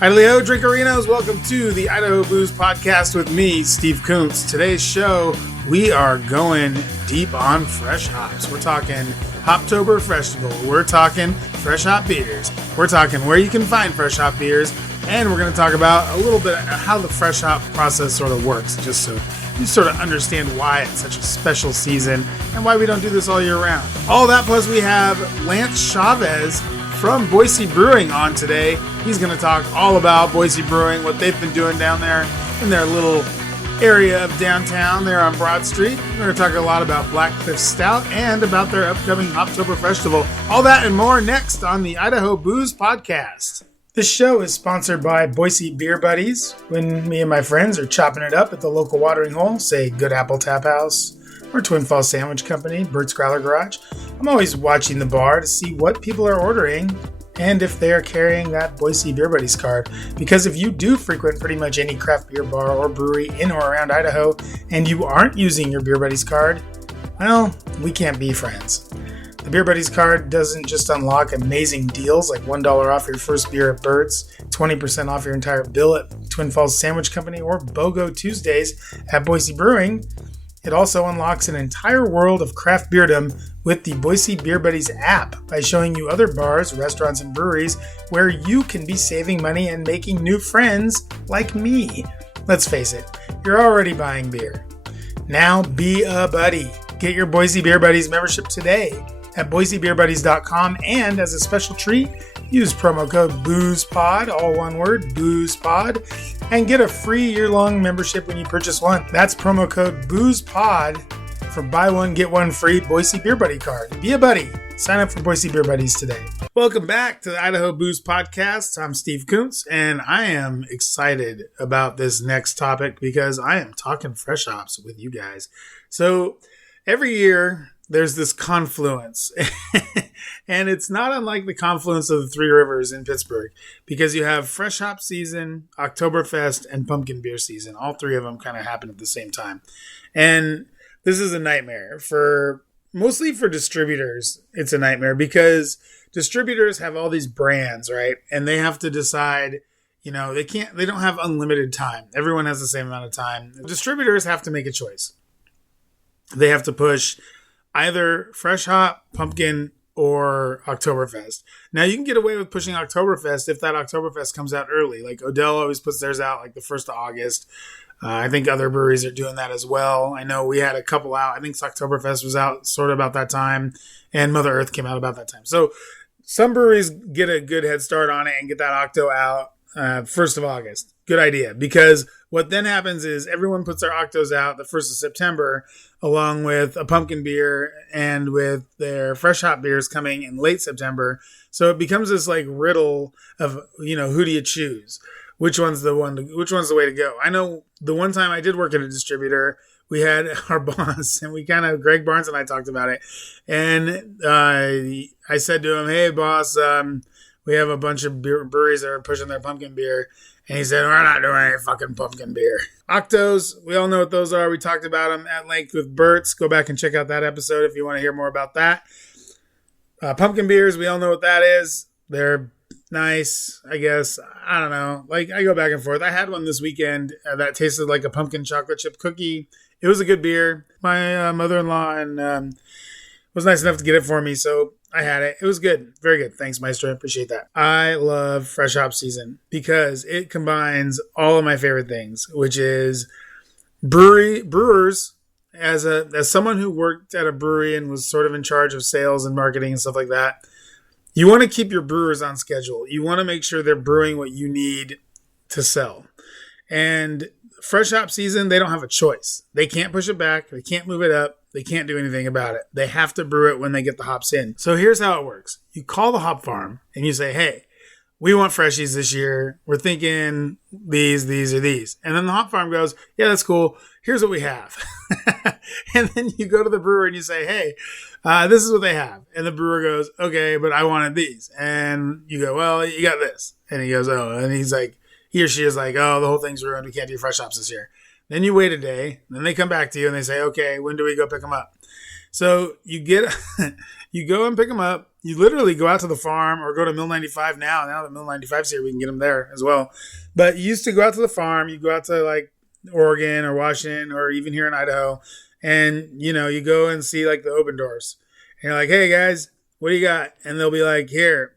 Idaho Drinkerinos, welcome to the Idaho Booze Podcast with me, Steve Kuntz. Today's show, we are going deep on fresh hops. We're talking Hoptober Freshtival. We're talking fresh hop beers. We're talking where you can find fresh hop beers. And we're going to talk about a little bit of how the fresh hop process sort of works, just so you sort of understand why it's such a special season and why we don't do this all year round. All that plus we have Lance Chavez from Boise Brewing on today. He's going to talk all about Boise Brewing, what they've been doing down there in their little area of downtown there on Broad Street. We're going to talk a lot about Black Cliffs Stout and about their upcoming Hoptober Freshtival. All that and more next on the Idaho Booze Podcast. This show is sponsored by Boise Beer Buddies. When me and my friends are chopping it up at the local watering hole, say Good Apple Tap House or Twin Falls Sandwich Company, Bert's Growler Garage, I'm always watching the bar to see what people are ordering and if they are carrying that Boise Beer Buddies card. Because if you do frequent pretty much any craft beer bar or brewery in or around Idaho and you aren't using your Beer Buddies card, well, we can't be friends. The Beer Buddies card doesn't just unlock amazing deals like $1 off your first beer at Bert's, 20% off your entire bill at Twin Falls Sandwich Company, or BOGO Tuesdays at Boise Brewing. It also unlocks an entire world of craft beerdom with the Boise Beer Buddies app by showing you other bars, restaurants, and breweries where you can be saving money and making new friends like me. Let's face it, you're already buying beer. Now be a buddy. Get your Boise Beer Buddies membership today at boisebeerbuddies.com, and as a special treat, use promo code BOOZEPOD, all one word, BOOZEPOD, and get a free year-long membership when you purchase one. That's promo code BOOZEPOD for buy one, get one free Boise Beer Buddy card. Be a buddy. Sign up for Boise Beer Buddies today. Welcome back to the Idaho Booze Podcast. I'm Steve Kuntz, and I am excited about this next topic because I am talking fresh hops with you guys. So every year, there's this confluence, and it's not unlike the confluence of the Three Rivers in Pittsburgh, because you have fresh hop season, Oktoberfest, and pumpkin beer season. All three of them kind of happen at the same time. And this is a nightmare mostly for distributors. It's a nightmare because distributors have all these brands, right? And they have to decide, they don't have unlimited time. Everyone has the same amount of time. Distributors have to make a choice. They have to push either fresh hop, pumpkin, or Oktoberfest. Now, you can get away with pushing Oktoberfest if that Oktoberfest comes out early. Like Odell always puts theirs out like the 1st of August. I think other breweries are doing that as well. I know we had a couple out. I think Oktoberfest was out sort of about that time, and Mother Earth came out about that time. So some breweries get a good head start on it and get that Octo out 1st of August. Good idea, because what then happens is everyone puts their Octos out the 1st of September, along with a pumpkin beer and with their fresh hop beers coming in late September. So it becomes this like riddle of, who do you choose? Which one's the way to go? I know the one time I did work at a distributor, we had our boss, and Greg Barnes and I talked about it. And I said to him, hey, boss, we have a bunch of breweries that are pushing their pumpkin beer. And he said, we're not doing any fucking pumpkin beer. Octos, we all know what those are. We talked about them at length with Bert's. Go back and check out that episode if you want to hear more about that. Pumpkin beers, we all know what that is. They're nice, I guess. I don't know. Like, I go back and forth. I had one this weekend that tasted like a pumpkin chocolate chip cookie. It was a good beer. My mother-in-law was nice enough to get it for me, so I had it. It was good. Very good. Thanks, Maestro. Appreciate that. I love fresh hop season because it combines all of my favorite things, which is brewers. As someone who worked at a brewery and was sort of in charge of sales and marketing and stuff like that, you want to keep your brewers on schedule. You want to make sure they're brewing what you need to sell. And fresh hop season, they don't have a choice. They can't push it back. They can't move it up. They can't do anything about it. They have to brew it when they get the hops in. So here's how it works. You call the hop farm and you say, hey, we want freshies this year. We're thinking these, or these. And then the hop farm goes, yeah, that's cool. Here's what we have. And then you go to the brewer and you say, hey, this is what they have. And the brewer goes, okay, but I wanted these. And you go, well, you got this. And he goes, oh, and he's like, he or she is like, oh, the whole thing's ruined. We can't do fresh hops this year. Then you wait a day. Then they come back to you and they say, okay, when do we go pick them up? So you go and pick them up. you literally go out to the farm or go to Mill 95 now. Now that Mill 95's here, we can get them there as well. But you used to go out to the farm. You go out to like Oregon or Washington or even here in Idaho. And, you go and see like the open doors. And you're like, hey, guys, what do you got? And they'll be like, here.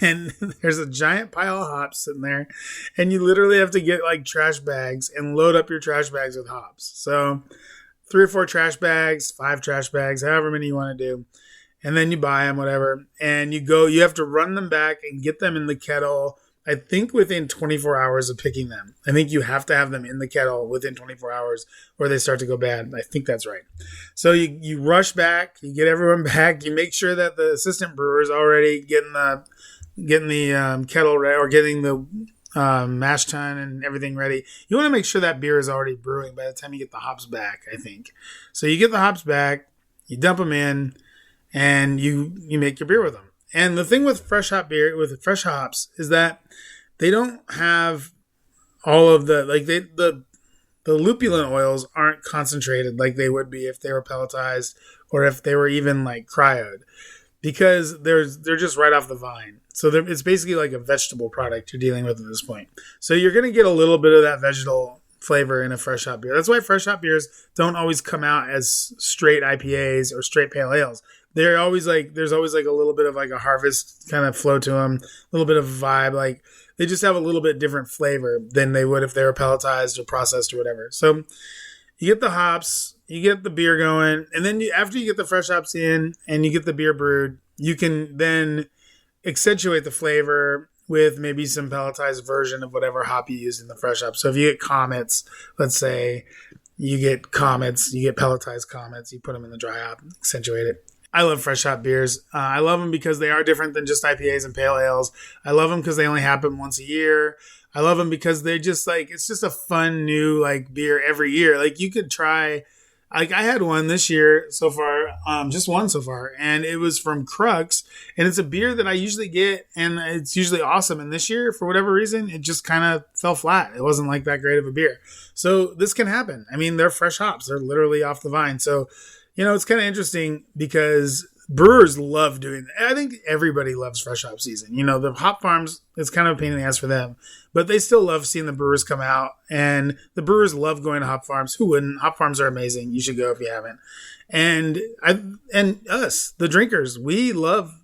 And there's a giant pile of hops sitting there. And you literally have to get like trash bags and load up your trash bags with hops. So 3 or 4 trash bags, 5 trash bags, however many you want to do. And then you buy them, whatever. And you have to run them back and get them in the kettle, I think within 24 hours of picking them. I think you have to have them in the kettle within 24 hours or they start to go bad. I think that's right. So you rush back, you get everyone back, you make sure that the assistant brewer is already getting the kettle ready or getting the mash tun and everything ready. You want to make sure that beer is already brewing by the time you get the hops back, I think. So you get the hops back, you dump them in, and you make your beer with them. And the thing with fresh hop beer, with fresh hops, is that they don't have all of the lupulin oils aren't concentrated like they would be if they were pelletized or if they were even like cryoed, because they're just right off the vine. So it's basically like a vegetable product you're dealing with at this point. So you're going to get a little bit of that vegetal flavor in a fresh hop beer. That's why fresh hop beers don't always come out as straight IPAs or straight pale ales. There's always like a little bit of like a harvest kind of flow to them, a little bit of a vibe. Like they just have a little bit different flavor than they would if they were pelletized or processed or whatever. So you get the hops, you get the beer going, and then after you get the fresh hops in and you get the beer brewed, you can then accentuate the flavor with maybe some pelletized version of whatever hop you used in the fresh hop. So if you get comets, let's say you get pelletized comets, you put them in the dry hop, accentuate it. I love fresh hop beers. I love them because they are different than just IPAs and pale ales. I love them because they only happen once a year. I love them because they're just like, it's just a fun new like beer every year. Like you could try, like I had one this year so far, just one so far, and it was from Crux, and it's a beer that I usually get, and it's usually awesome. And this year, for whatever reason, it just kind of fell flat. It wasn't like that great of a beer. So this can happen. I mean, they're fresh hops. They're literally off the vine. So, it's kind of interesting because brewers love doing that. I think everybody loves fresh hop season. The hop farms, it's kind of a pain in the ass for them, but they still love seeing the brewers come out, and the brewers love going to hop farms. Who wouldn't? Hop farms are amazing. You should go if you haven't. And us, the drinkers, we love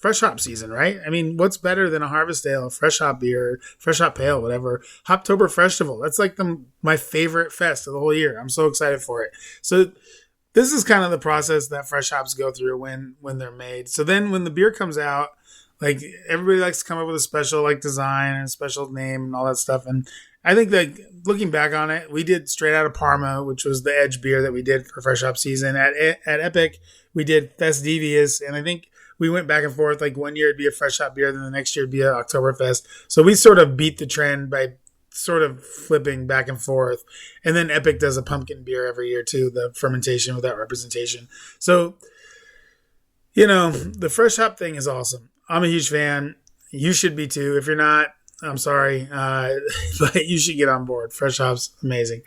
fresh hop season, right? I mean, what's better than a harvest ale, fresh hop beer, fresh hop pale, whatever. Hoptober Freshtival. That's like my favorite fest of the whole year. I'm so excited for it. So this is kind of the process that fresh hops go through when they're made. So then when the beer comes out, like everybody likes to come up with a special like design and a special name and all that stuff. And I think that looking back on it, we did Straight Out of Parma, which was the edge beer that we did for fresh hop season. At Epic, we did Festivious, and I think we went back and forth. Like 1 year it'd be a fresh hop beer, then the next year it'd be an Oktoberfest. So we sort of beat the trend by sort of flipping back and forth. And then Epic does a pumpkin beer every year too, the fermentation without representation. So, the fresh hop thing is awesome. I'm a huge fan. You should be too. If you're not, I'm sorry, but you should get on board. Fresh hops, amazing.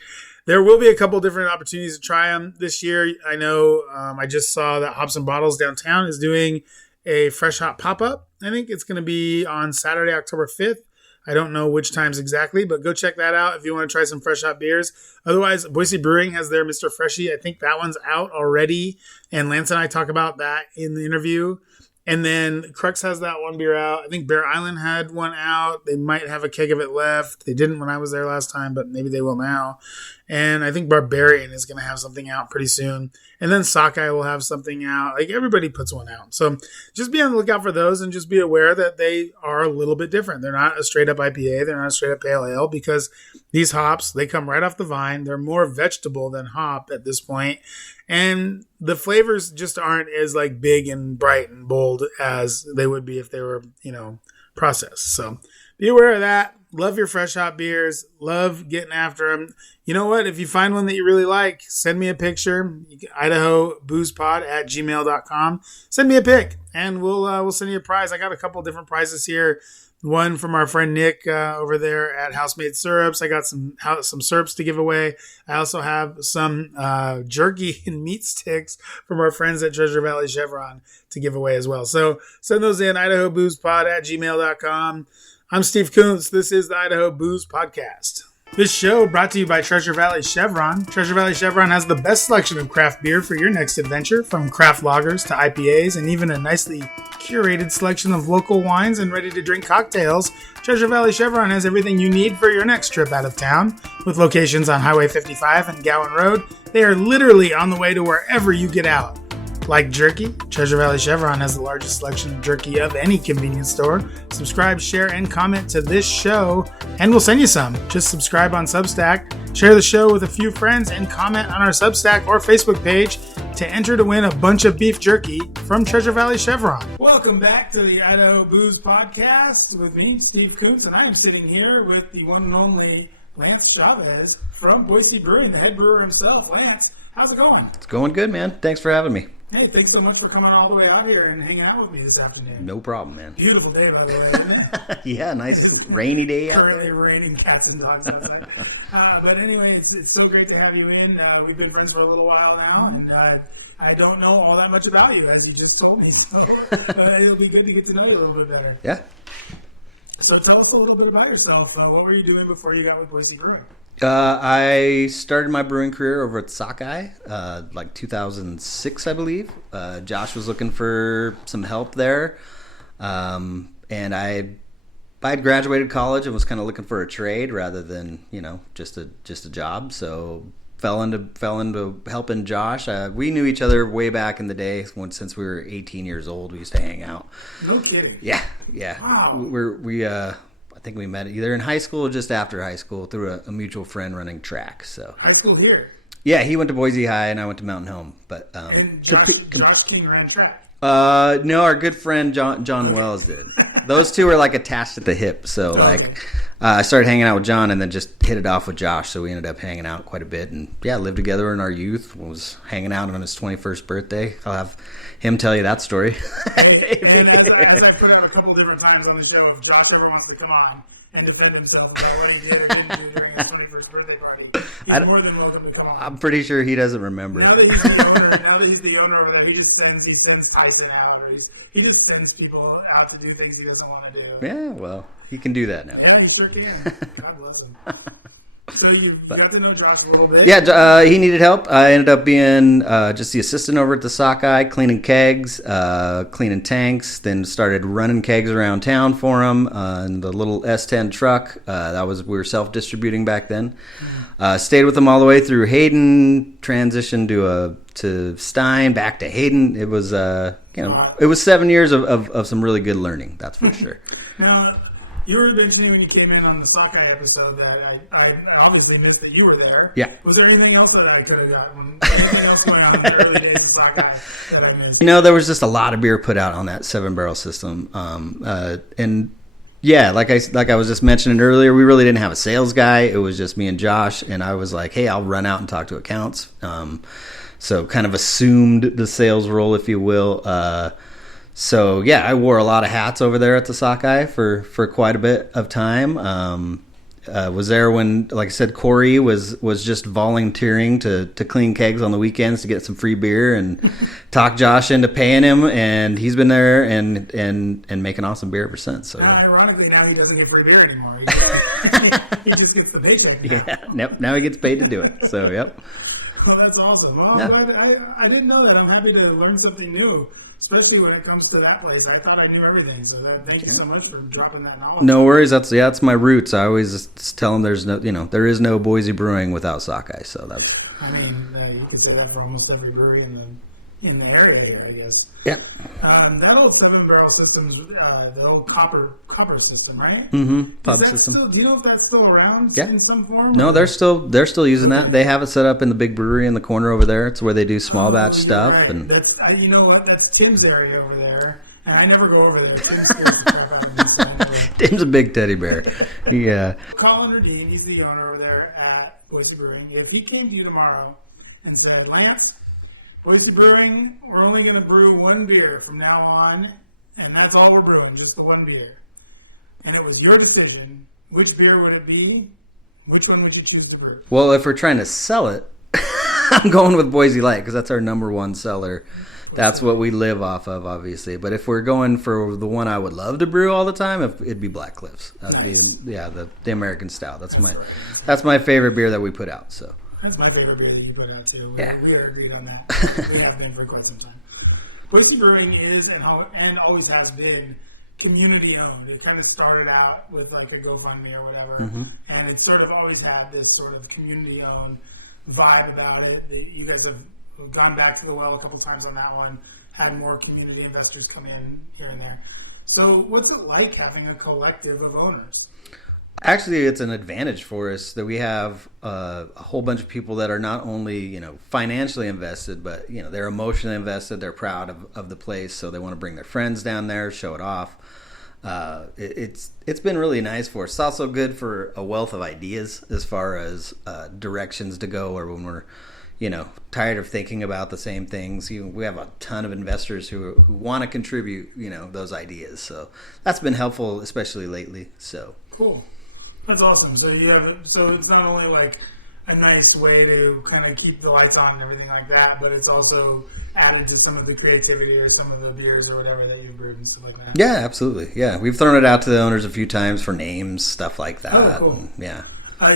There will be a couple different opportunities to try them this year. I know I just saw that Hops and Bottles downtown is doing a fresh hop pop-up. I think it's going to be on Saturday, October 5th. I don't know which times exactly, but go check that out if you want to try some fresh hop beers. Otherwise, Boise Brewing has their Mr. Freshie. I think that one's out already, and Lance and I talk about that in the interview. And then Crux has that one beer out. I think Bear Island had one out. They might have a keg of it left. They didn't when I was there last time, but maybe they will now. And I think Barbarian is going to have something out pretty soon. And then Sockeye will have something out. Like everybody puts one out. So just be on the lookout for those and just be aware that they are a little bit different. They're not a straight up IPA. They're not a straight up pale ale because these hops, they come right off the vine. They're more vegetable than hop at this point. And the flavors just aren't as like big and bright and bold as they would be if they were, processed. So be aware of that. Love your fresh hop beers. Love getting after them. You know what? If you find one that you really like, send me a picture. IdahoBoozepod@gmail.com. Send me a pic and we'll send you a prize. I got a couple different prizes here one from our friend Nick over there at Housemade Syrups. I got some syrups to give away. I also have some jerky and meat sticks from our friends at Treasure Valley Chevron to give away as well. So send those in, idahoboozepod@gmail.com. I'm Steve Kuntz. This is the Idaho Booze Podcast. This show brought to you by Treasure Valley Chevron. Treasure Valley Chevron has the best selection of craft beer for your next adventure, from craft lagers to IPAs and even a nicely curated selection of local wines and ready-to-drink cocktails. Treasure Valley Chevron has everything you need for your next trip out of town. With locations on Highway 55 and Gowan Road, they are literally on the way to wherever you get out. Like jerky? Treasure Valley Chevron has the largest selection of jerky of any convenience store. Subscribe, share, and comment to this show, and we'll send you some. Just subscribe on Substack, share the show with a few friends, and comment on our Substack or Facebook page to enter to win a bunch of beef jerky from Treasure Valley Chevron. Welcome back to the Idaho Booze Podcast with me, Steve Kuntz, and I am sitting here with the one and only Lance Chavez from Boise Brewing, the head brewer himself. Lance, how's it going? It's going good, man. Thanks for having me. Hey, thanks so much for coming all the way out here and hanging out with me this afternoon. No problem, man. Beautiful day by the way, isn't it? Yeah, nice rainy day out there. Currently raining cats and dogs outside. But anyway, it's so great to have you in. We've been friends for a little while now, and I don't know all that much about you, as you just told me. So it'll be good to get to know you a little bit better. Yeah. So tell us a little bit about yourself. What were you doing before you got with Boise Brewing? I started my brewing career over at Sockeye, like 2006, I believe. Josh was looking for some help there, and I'd graduated college and was kind of looking for a trade rather than just a job. So fell into helping Josh. We knew each other way back in the day since we were 18 years old. We used to hang out. No kidding. Yeah. Wow. I think we met either in high school or just after high school through a mutual friend running track. So high school here. Yeah, he went to Boise High and I went to Mountain Home. But and Josh King ran track. No, our good friend John Wells did. Those two were like attached at the hip. So I started hanging out with John and then just hit it off with Josh. So we ended up hanging out quite a bit and lived together in our youth. Was hanging out on his 21st birthday. I'll have him tell you that story. As I put out a couple different times on the show, if Josh ever wants to come on and defend himself about what he did or didn't do during his 21st birthday party, he's more than welcome to come on. I'm pretty sure he doesn't remember. Now that he's the owner over there, he sends Tyson out, or he just sends people out to do things he doesn't want to do. Yeah, well, he can do that now. Yeah, he sure can. God bless him. So you got to know Josh a little bit? Yeah, he needed help. I ended up being just the assistant over at the Sockeye, cleaning kegs, cleaning tanks, then started running kegs around town for him in the little S10 truck. We were self-distributing back then. Stayed with him all the way through Hayden, transitioned to Stein, back to Hayden. It was it was 7 years of some really good learning, that's for sure. Now, you were mentioning when you came in on the Sockeye episode that I obviously missed that you were there. Yeah. Was there anything else that I could have got? Anything else going on in the early days of Sockeye that I missed? There was just a lot of beer put out on that 7-barrel system. And yeah, like I was just mentioning earlier, we really didn't have a sales guy. It was just me and Josh. And I was like, hey, I'll run out and talk to accounts. So kind of assumed the sales role, if you will. So yeah, I wore a lot of hats over there at the Sockeye for quite a bit of time. Was there when, like I said, Corey was just volunteering to clean kegs on the weekends to get some free beer and talk Josh into paying him, and he's been there and making awesome beer ever since. So ironically, now he doesn't get free beer anymore. He just gets the paycheck. Now he gets paid to do it. So yep. Well, that's awesome. Well, I'm glad I didn't know that. I'm happy to learn something new. Especially when it comes to that place. I thought I knew everything, so thank you so much for dropping that knowledge. No worries. That's my roots. I always just tell them there is no Boise Brewing without Sockeye. So that's. I mean, you could say that for almost every brewery in the area here, I guess. Yeah. That old 7-barrel system's the old copper system, right? Mm-hmm. Pub system. Do you know if that's still around in some form? No, they're still using that. They have it set up in the big brewery in the corner over there. It's where they do small batch stuff. Right. And that's you know what? That's Tim's area over there, and I never go over there. Tim's scares the crap out of me. So anyway. Tim's a big teddy bear. Yeah. Colin Dean, he's the owner over there at Boise Brewing. If he came to you tomorrow and said, Lance, Boise Brewing, we're only going to brew one beer from now on, and that's all we're brewing, just the one beer. and it was your decision, which beer would it be? Which one would you choose to brew? Well, if we're trying to sell it, I'm going with Boise Light because that's our number one seller. That's what we live off of, obviously. But if we're going for the one I would love to brew all the time, it'd be Black Cliffs. That'd be the American Stout. That's my favorite beer that we put out. So that's my favorite beer that you put out too. We agreed on that. We have been for quite some time. Boise Brewing is and always has been community owned. It kind of started out with like a GoFundMe or whatever, and it's sort of always had this sort of community owned vibe about it. You guys have gone back to the well a couple times on that one, had more community investors come in here and there. So what's it like having a collective of owners? Actually, it's an advantage for us that we have a whole bunch of people that are not only, financially invested, but, they're emotionally invested. They're proud of the place, so they want to bring their friends down there, show it off. It's been really nice for us. It's also good for a wealth of ideas as far as directions to go, or when we're tired of thinking about the same things. We have a ton of investors who want to contribute, those ideas. So that's been helpful, especially lately. So cool. That's awesome. So it's not only like a nice way to kind of keep the lights on and everything like that, but it's also added to some of the creativity or some of the beers or whatever that you've brewed and stuff like that. Yeah, absolutely. Yeah, we've thrown it out to the owners a few times for names, stuff like that. Oh, cool. And, yeah.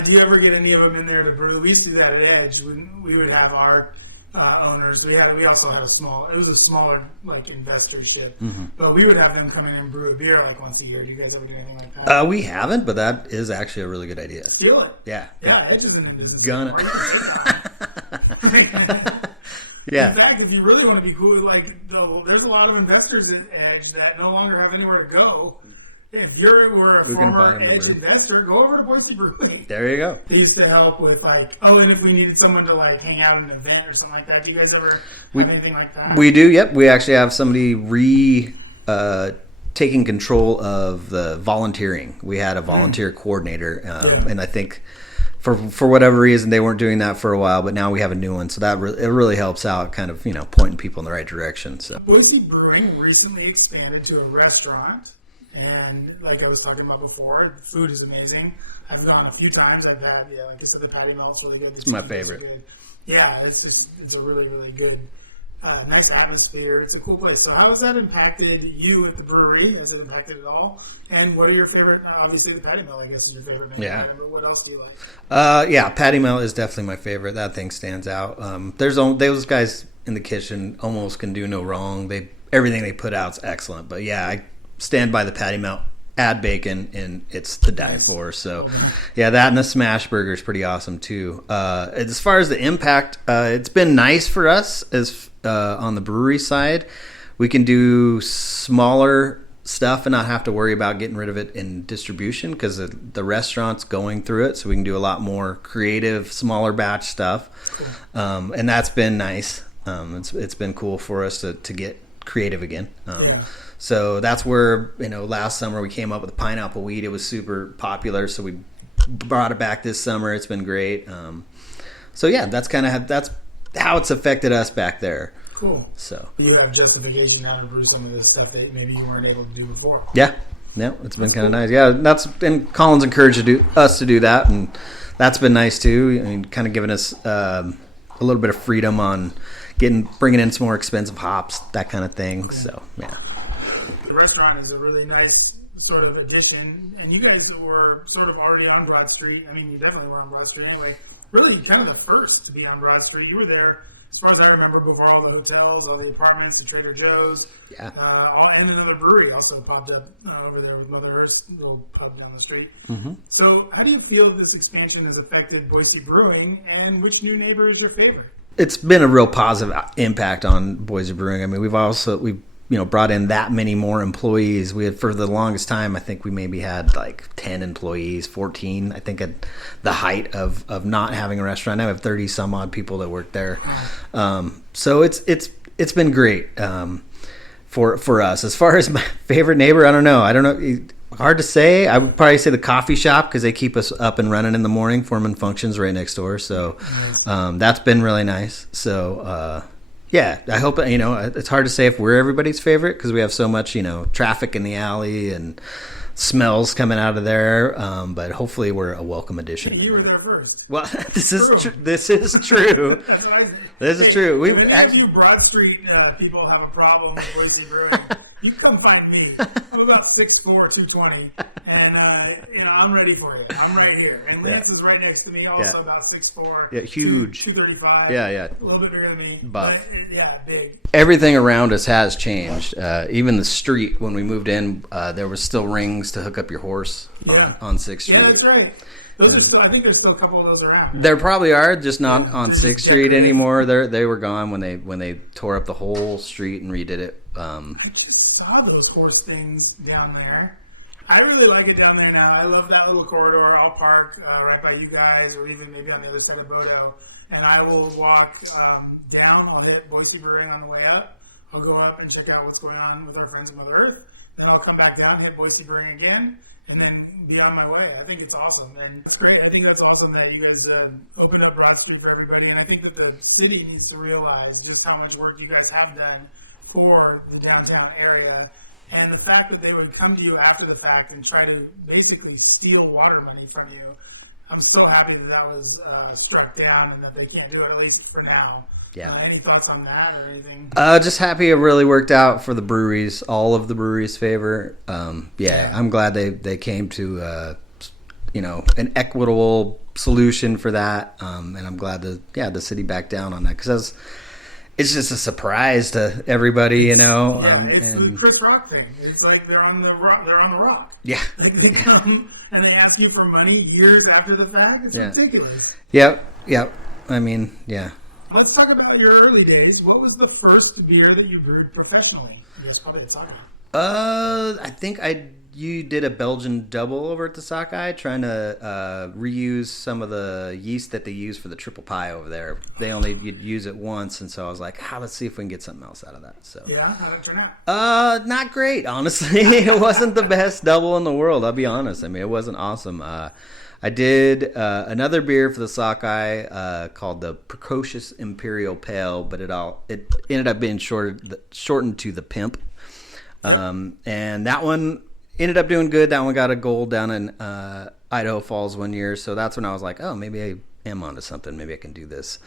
Do you ever get any of them in there to brew? We used to do that at Edge when we would have our owners. We also had a smaller like investorship, but we would have them come in and brew a beer like once a year. Do you guys ever do anything like that? We haven't, but that is actually a really good idea. Steal it. Yeah. Edge is in the business. Gonna. Yeah. In fact, if you really want to be cool, there's a lot of investors at Edge that no longer have anywhere to go. If you were a former Edge investor, go over to Boise Brewing. There you go. They used to help with and if we needed someone to hang out at an event or something like that. Do you guys ever have anything like that? We do, yep. We actually have somebody taking control of the volunteering. We had a volunteer coordinator, and I think for whatever reason they weren't doing that for a while, but now we have a new one. So that it really helps out, kind of pointing people in the right direction. So Boise Brewing recently expanded to a restaurant. And like I was talking about before, food is amazing. I've gone a few times. I've had, like I said, the patty melt's really good. It's my favorite. Good. Yeah, it's a really, really good, nice atmosphere. It's a cool place. So how has that impacted you at the brewery? Has it impacted it all? And what are your favorite, obviously the patty melt, I guess, is your favorite menu. Yeah. But what else do you like? Patty melt is definitely my favorite. That thing stands out. Those guys in the kitchen almost can do no wrong. Everything they put out is excellent. But yeah, I stand by the patty melt, add bacon, and it's to die for. So, yeah, that and the smash burger is pretty awesome too. As far as the impact, it's been nice for us as on the brewery side. We can do smaller stuff and not have to worry about getting rid of it in distribution because the restaurant's going through it, so we can do a lot more creative, smaller batch stuff. Cool. And that's been nice. It's been cool for us to get creative again. So that's where, last summer we came up with pineapple wheat. It was super popular, so we brought it back this summer. It's been great. So yeah, that's how it's affected us back there. Cool. So you have justification now to brew some of this stuff that maybe you weren't able to do before. Yeah, it's been kind of nice. Yeah, and Colin's encouraged us to do that, and that's been nice too. I mean, kind of giving us a little bit of freedom on bringing in some more expensive hops, that kind of thing. So yeah. The restaurant is a really nice sort of addition, and you guys were sort of already on Broad Street. I mean, you definitely were on Broad Street anyway. Really, kind of the first to be on Broad Street. You were there, as far as I remember, before all the hotels, all the apartments, the Trader Joe's. Yeah. And another brewery also popped up over there with Mother Earth's little pub down the street. Mm-hmm. So how do you feel that this expansion has affected Boise Brewing, and which new neighbor is your favorite? It's been a real positive impact on Boise Brewing. I mean, we've brought in that many more employees. We had, for the longest time, I think we maybe had like 10 employees, 14. I think at the height of not having a restaurant, now we have 30 some odd people that work there. So it's been great for us. As far as my favorite neighbor, I don't know. Hard to say. I would probably say the coffee shop because they keep us up and running in the morning. Foreman Functions right next door, so that's been really nice. So. Yeah, I hope, it's hard to say if we're everybody's favorite because we have so much, traffic in the alley and smells coming out of there. But hopefully we're a welcome addition. You were there first. Well, this is true. This is true. This is true. We actually, Broad Street people have a problem with Boise Brewing. You come find me. I'm about 6'4", 220, and I'm ready for you. I'm right here. And Lance is right next to me, also about 6'4". Yeah, huge. 235. Yeah. A little bit bigger than me. Buff. But, big. Everything around us has changed. Even the street, when we moved in, there was still rings to hook up your horse on 6th Street. Yeah, that's right. Those are still, I think there's still a couple of those around. There probably are, just not on 6th Street anymore. They were gone when they tore up the whole street and redid it. I just saw those horse things down there. I really like it down there now. I love that little corridor. I'll park right by you guys, or even maybe on the other side of Bodo, and I will walk down. I'll hit Boise Brewing on the way up. I'll go up and check out what's going on with our friends at Mother Earth. Then I'll come back down, hit Boise Brewing again, and then be on my way. I think it's awesome, and it's great. I think that's awesome that you guys opened up Broad Street for everybody, and I think that the city needs to realize just how much work you guys have done for the downtown area, and the fact that they would come to you after the fact and try to basically steal water money from you. I'm so happy that was struck down and that they can't do it, at least for now. Yeah. Any thoughts on that or anything? Just happy it really worked out for the breweries, all of the breweries' favor. I'm glad they came to an equitable solution for that, and I'm glad the city backed down on that, because it's just a surprise to everybody, it's the Chris Rock thing. It's like they're on the rock. Yeah. Like they come and they ask you for money years after the fact. It's ridiculous. Yep. I mean, yeah. Let's talk about your early days. What was the first beer that you brewed professionally? I guess probably at Sockeye. I think you did a Belgian double over at the Sockeye, trying to reuse some of the yeast that they use for the triple pie over there. You'd use it once, and so I was like, let's see if we can get something else out of that. So yeah, how did it turn out? Not great, honestly. It wasn't the best double in the world, I'll be honest. I mean, it wasn't awesome. I did another beer for the Sockeye called the Precocious Imperial Pale, but it ended up being shortened to the Pimp. And that one ended up doing good. That one got a gold down in Idaho Falls one year. So that's when I was like, oh, maybe I am onto something. Maybe I can do this.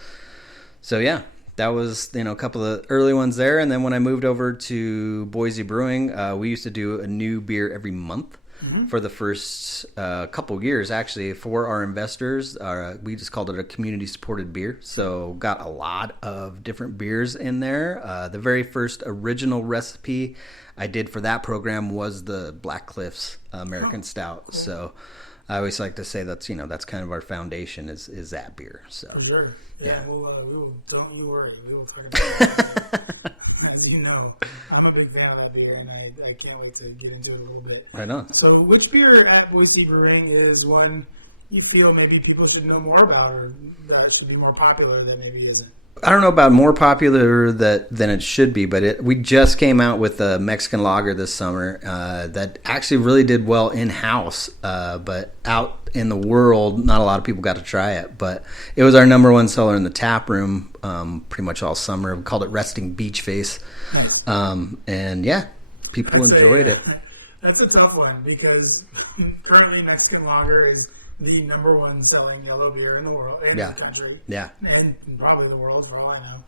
So yeah, that was a couple of the early ones there. And then when I moved over to Boise Brewing, we used to do a new beer every month. Mm-hmm. For the first couple years, actually, for our investors. We just called it a community-supported beer. So got a lot of different beers in there. The very first original recipe I did for that program was the Black Cliffs American Stout. Cool. So I always like to say that's kind of our foundation is that beer. So for sure. Yeah. We will, don't you worry. We will talk about that. As you know, I'm a big fan of that beer, and I can't wait to get into it a little bit. Right on. So which beer at Boise Brewing is one you feel maybe people should know more about, or that it should be more popular that maybe isn't? I don't know about more popular than it should be, but we just came out with a Mexican lager this summer that actually really did well in-house, but out in the world, not a lot of people got to try it. But it was our number one seller in the tap room pretty much all summer. We called it Resting Beach Face. Nice. And yeah, people enjoyed it. That's a tough one, because currently Mexican lager is the number one selling yellow beer in the world, in the country. Yeah. And probably the world, for all I know.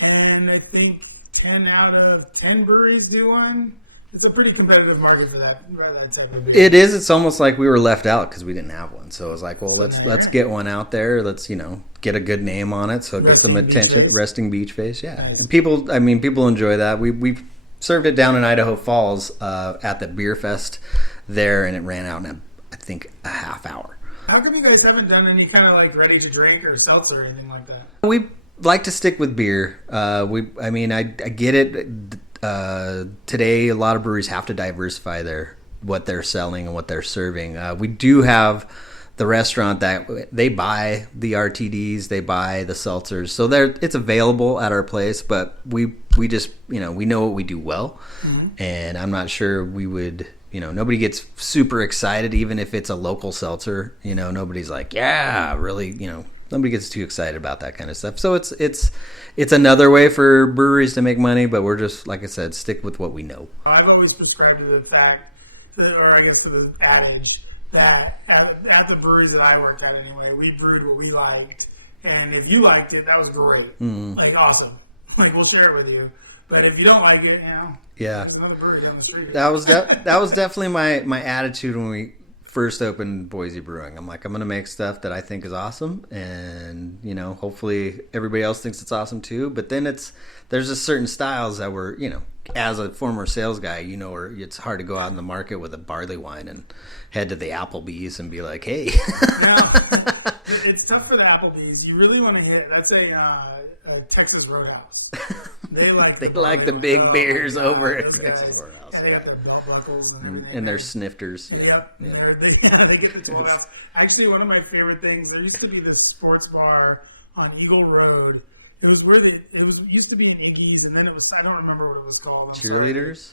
And I think 10 out of 10 breweries do one. It's a pretty competitive market for that type of beer. It is. It's almost like we were left out because we didn't have one. So it was like, well, let's get one out there. Let's, get a good name on it so it gets some attention. Resting Beach Face, yeah. Nice. And people enjoy that. We served it down in Idaho Falls at the beer fest there, and it ran out in, I think, a half hour. How come you guys haven't done any kind of like ready to drink or seltzer or anything like that? We like to stick with beer. I get it. Today, a lot of breweries have to diversify what they're selling and what they're serving. We do have the restaurant that they buy the RTDs, they buy the seltzers, so it's available at our place. But we just we know what we do well, mm-hmm. and I'm not sure we would. Nobody gets super excited, even if it's a local seltzer. Nobody's like, yeah, really. Nobody gets too excited about that kind of stuff. So it's another way for breweries to make money, but we're just, like I said, stick with what we know. I've always prescribed to the fact or I guess to the adage that at the breweries that I worked at anyway, we brewed what we liked, and if you liked it, that was great, like awesome. Like we'll share it with you. But if you don't like it, there's another brewery down the street. That was definitely my attitude when we first opened Boise Brewing. I'm like, I'm gonna make stuff that I think is awesome, and hopefully everybody else thinks it's awesome too. But then there's just certain styles that were, as a former sales guy, or it's hard to go out in the market with a barley wine and head to the Applebee's and be like, hey. It's tough for the Applebee's. You really want to hit. That's a Texas Roadhouse. They like the big beers over at Texas Roadhouse. Yeah, they got their belt buckles and everything. And their snifters. Yep. Yeah. They get the 12 ounce. Actually, one of my favorite things. There used to be this sports bar on Eagle Road. It was where it used to be in Iggy's, and then it was. I don't remember what it was called. Cheerleaders.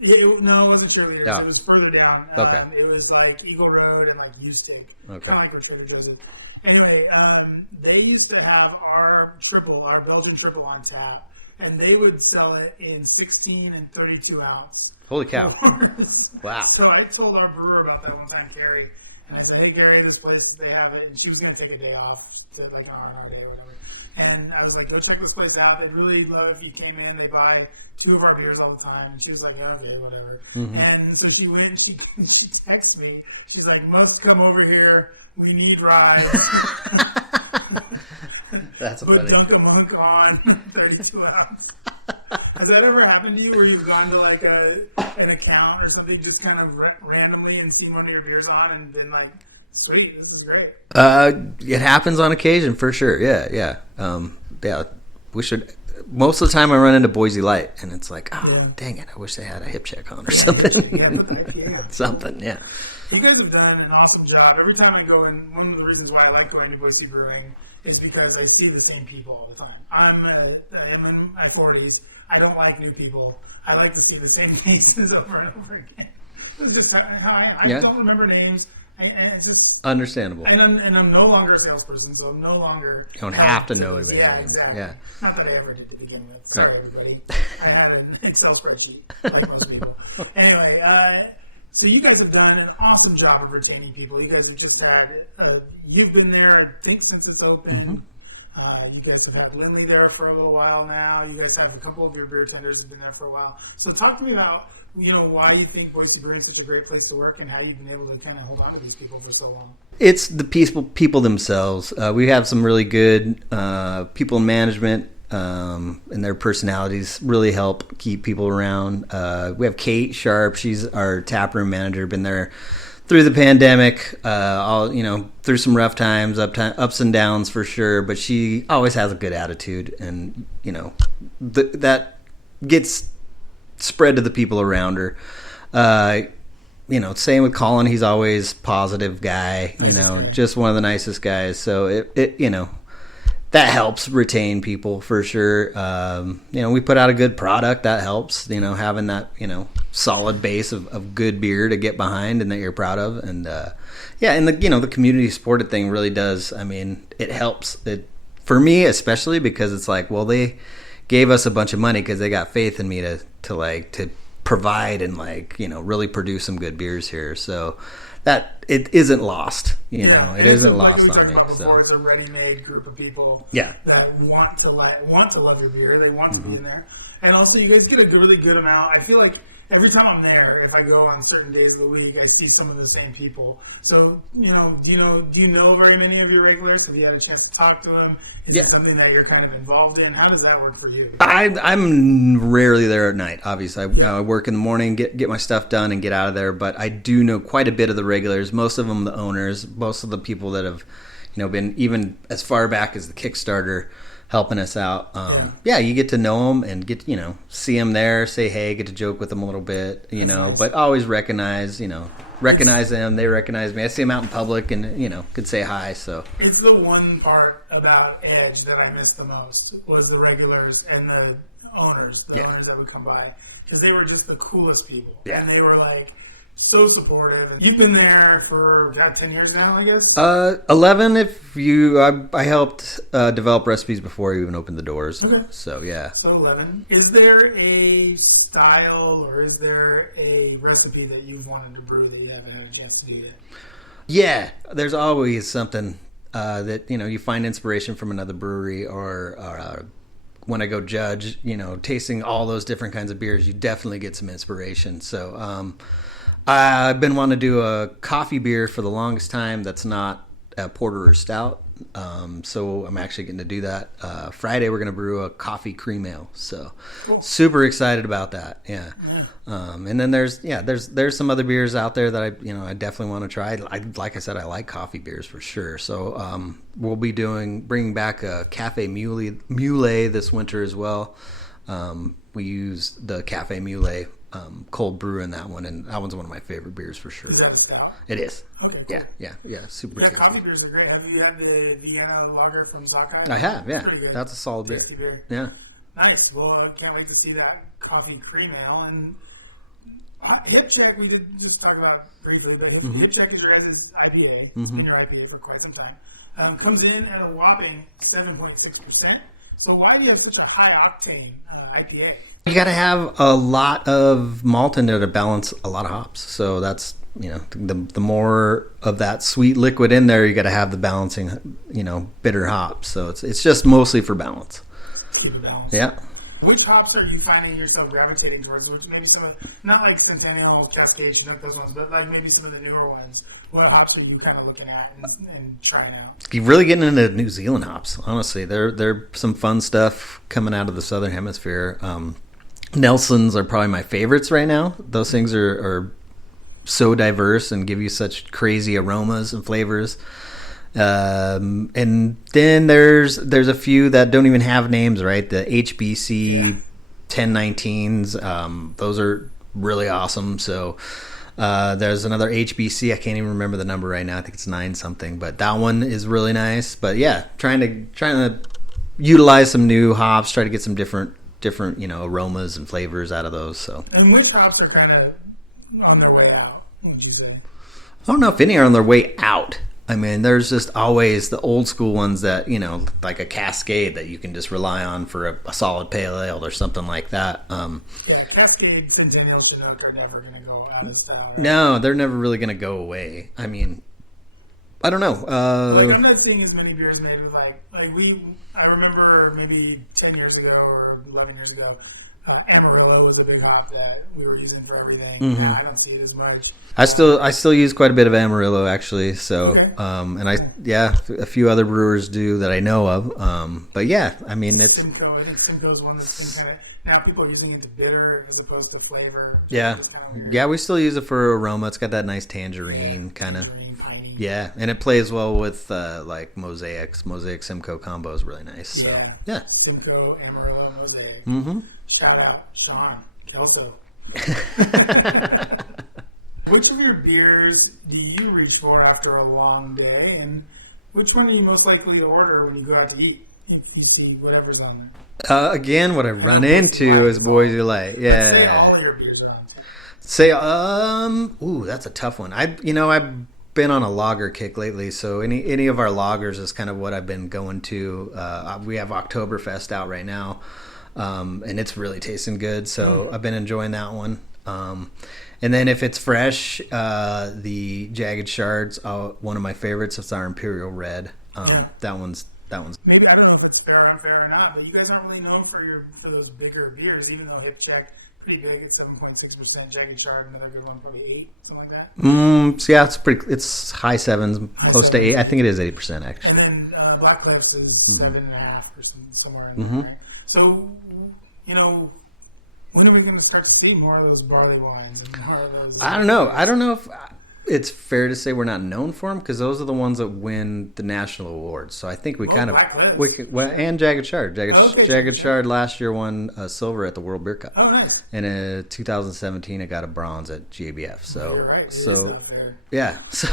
No, it wasn't Cheerleaders. Oh. It was further down. Okay. It was like Eagle Road and like U-Stick. Okay. Kind of like where Trader Joe's is. Anyway, they used to have our Belgian triple on tap, and they would sell it in 16 and 32 ounce. Holy cow. Wow. So I told our brewer about that one time, Carrie, and I said, hey, Carrie, this place, they have it, and she was going to take a day off, like an R&R day or whatever. And I was like, go check this place out. They'd really love if you came in. They buy 2 of our beers all the time. And she was like, okay, whatever. Mm-hmm. And so she went and she texted me. She's like, must come over here. We need rides. That's Put funny. Dunk a Monk on 32 ounce. Has that ever happened to you where you've gone to like an account or something just kind of randomly and seen one of your beers on and been like, sweet, this is great? It happens on occasion for sure. Yeah. We should. Most of the time I run into Boise Light and it's like, dang it, I wish they had a hip check on or something. Put the IPA on. Something, yeah. You guys have done an awesome job. Every time I go in, one of the reasons why I like going to Boise Brewing is because I see the same people all the time. I'm in my 40s. I don't like new people. I like to see the same faces over and over again. It's just how I don't remember names. And it's just understandable. And I'm no longer a salesperson, so I'm no longer. You don't have to know anybody's names. names. Exactly. Yeah. Not that I ever did to begin with. Sorry, everybody. I had an Excel spreadsheet, like most people. Anyway, so you guys have done an awesome job of retaining people. You guys have just had. You've been there, I think, since it's open. Mm-hmm. You guys have had Lindley there for a little while now. You guys have a couple of your beer tenders have been there for a while. So talk to me about why you think Boise Brewing is such a great place to work and how you've been able to kind of hold on to these people for so long. It's the people themselves. We have some really good people in management, and their personalities really help keep people around. We have Kate Sharp. She's our taproom manager. Been there through the pandemic, through some rough times, ups and downs for sure. But she always has a good attitude, and that gets spread to the people around her. Same with Colin. He's always positive guy, just one of the nicest guys. So it that helps retain people for sure. We put out a good product that helps, having that, solid base of good beer to get behind and that you're proud of. And, and the community supported thing really does. I mean, it helps for me, especially because it's like, well, they gave us a bunch of money because they got faith in me to provide and really produce some good beers here. So that it isn't lost, it isn't lost on me. So it's a ready-made group of people that want to love your beer. They want to be in there. And also you guys get a really good amount. I feel like every time I'm there, if I go on certain days of the week, I see some of the same people. So, do you know very many of your regulars? Have you had a chance to talk to them? Is it something that you're kind of involved in? How does that work for you? I'm rarely there at night. Obviously, I work in the morning, get my stuff done, and get out of there. But I do know quite a bit of the regulars. Most of them, the owners. Most of the people that have, been even as far back as the Kickstarter, helping us out. You get to know them and get see them there, say hey, get to joke with them a little bit, nice. But always recognize them. They recognize me. I see them out in public and could say hi. So it's the one part about Edge that I missed the most was the regulars and the owners that would come by because they were just the coolest people. And they were like so supportive. And you've been there for 10 years now, I guess. 11. I helped develop recipes before I even opened the doors. Okay. So yeah. So 11. Is there a style or is there a recipe that you've wanted to brew that you haven't had a chance to do yet? Yeah, there's always something that you find inspiration from another brewery or when I go judge, tasting all those different kinds of beers, you definitely get some inspiration. So I've been wanting to do a coffee beer for the longest time that's not a porter or stout. So I'm actually getting to do that. Friday we're going to brew a coffee cream ale. So cool. Super excited about that. Yeah. And then there's some other beers out there that I definitely want to try. Like I said, I like coffee beers for sure. So we'll be bringing back a Cafe Muley this winter as well. We use the Cafe Muley cold brew in that one, and that one's one of my favorite beers for sure. Is that a stout? It is. Okay. Cool. Yeah. Super tasty. Coffee beers are great. Have you had the Vienna lager from Sockeye? I have. Yeah, pretty good. That's a solid beer. Yeah. Nice. Well, I can't wait to see that coffee cream ale. And Hip Check, we did just talk about briefly, but Hip Check is your guys' IPA. It's been your IPA for quite some time. Comes in at a whopping 7.6%. So why do you have such a high octane IPA? You got to have a lot of malt in there to balance a lot of hops. So that's the more of that sweet liquid in there, you got to have the balancing bitter hops. So it's just mostly for balance. Keep it balanced. Yeah. Which hops are you finding yourself gravitating towards? Which maybe some of, not like Centennial, Cascade, Chinook, those ones, but like maybe some of the newer ones. What hops are you kind of looking at and trying out? You're really getting into New Zealand hops, honestly. They're some fun stuff coming out of the Southern Hemisphere. Nelsons are probably my favorites right now. Those things are so diverse and give you such crazy aromas and flavors. And then there's a few that don't even have names, right? The HBC 1019s, those are really awesome. So there's another HBC, I can't even remember the number right now. I think it's 9 something, but that one is really nice. But yeah, trying to utilize some new hops, try to get some different aromas and flavors out of those. So. And which hops are kind of on their way out, would you say? I don't know if any are on their way out. I mean, there's just always the old school ones that, like a Cascade that you can just rely on for a solid pale ale or something like that. Yeah, Cascade, Centennial, Chinook are never going to go out of style. Right? No, they're never really going to go away. I mean, I don't know. I'm not seeing as many beers maybe I remember maybe 10 years ago or 11 years ago, Amarillo was a big hop that we were using for everything. Mm-hmm. Now I don't see it as much. I still use quite a bit of Amarillo actually. So, okay. And a few other brewers do that I know of. But yeah, I mean it's Simcoe. I think Simcoe is one that's been kind of now people are using it to bitter as opposed to flavor. Yeah, yeah, we still use it for aroma. It's got that nice tangerine kind of. Yeah, and it plays well with like Mosaic Simcoe combo is really nice. So yeah. Simcoe, Amarillo, Mosaic. Mm-hmm. Shout out Sean Kelso. Which of your beers do you reach for after a long day, and which one are you most likely to order when you go out to eat? If you see whatever's on there. Again, what I run into is Boise Light. Yeah. Say all your beers are on tap. Say, that's a tough one. I've been on a lager kick lately, so any of our lagers is kind of what I've been going to. We have Oktoberfest out right now, and it's really tasting good, so I've been enjoying that one. And then if it's fresh, the Jagged Shards, one of my favorites. It's our Imperial Red. That one's. Maybe I don't know if it's fair or unfair or not, but you guys aren't really known for those bigger beers, even though Hip Check pretty big at 7.6%. Jagged Shard, another good one, probably 8, something like that. So yeah, it's high 7s, close to 8. I think it is 80% actually. And then Black Cliffs is 7.5% somewhere in there. So when are we going to start to see more of those barley wines and more of those? I don't know if it's fair to say we're not known for them, because those are the ones that win the national awards. So I think and Jagged Shard. Jagged Shard last year won silver at the World Beer Cup. Oh, nice. And in 2017 it got a bronze at GABF. So you're right. So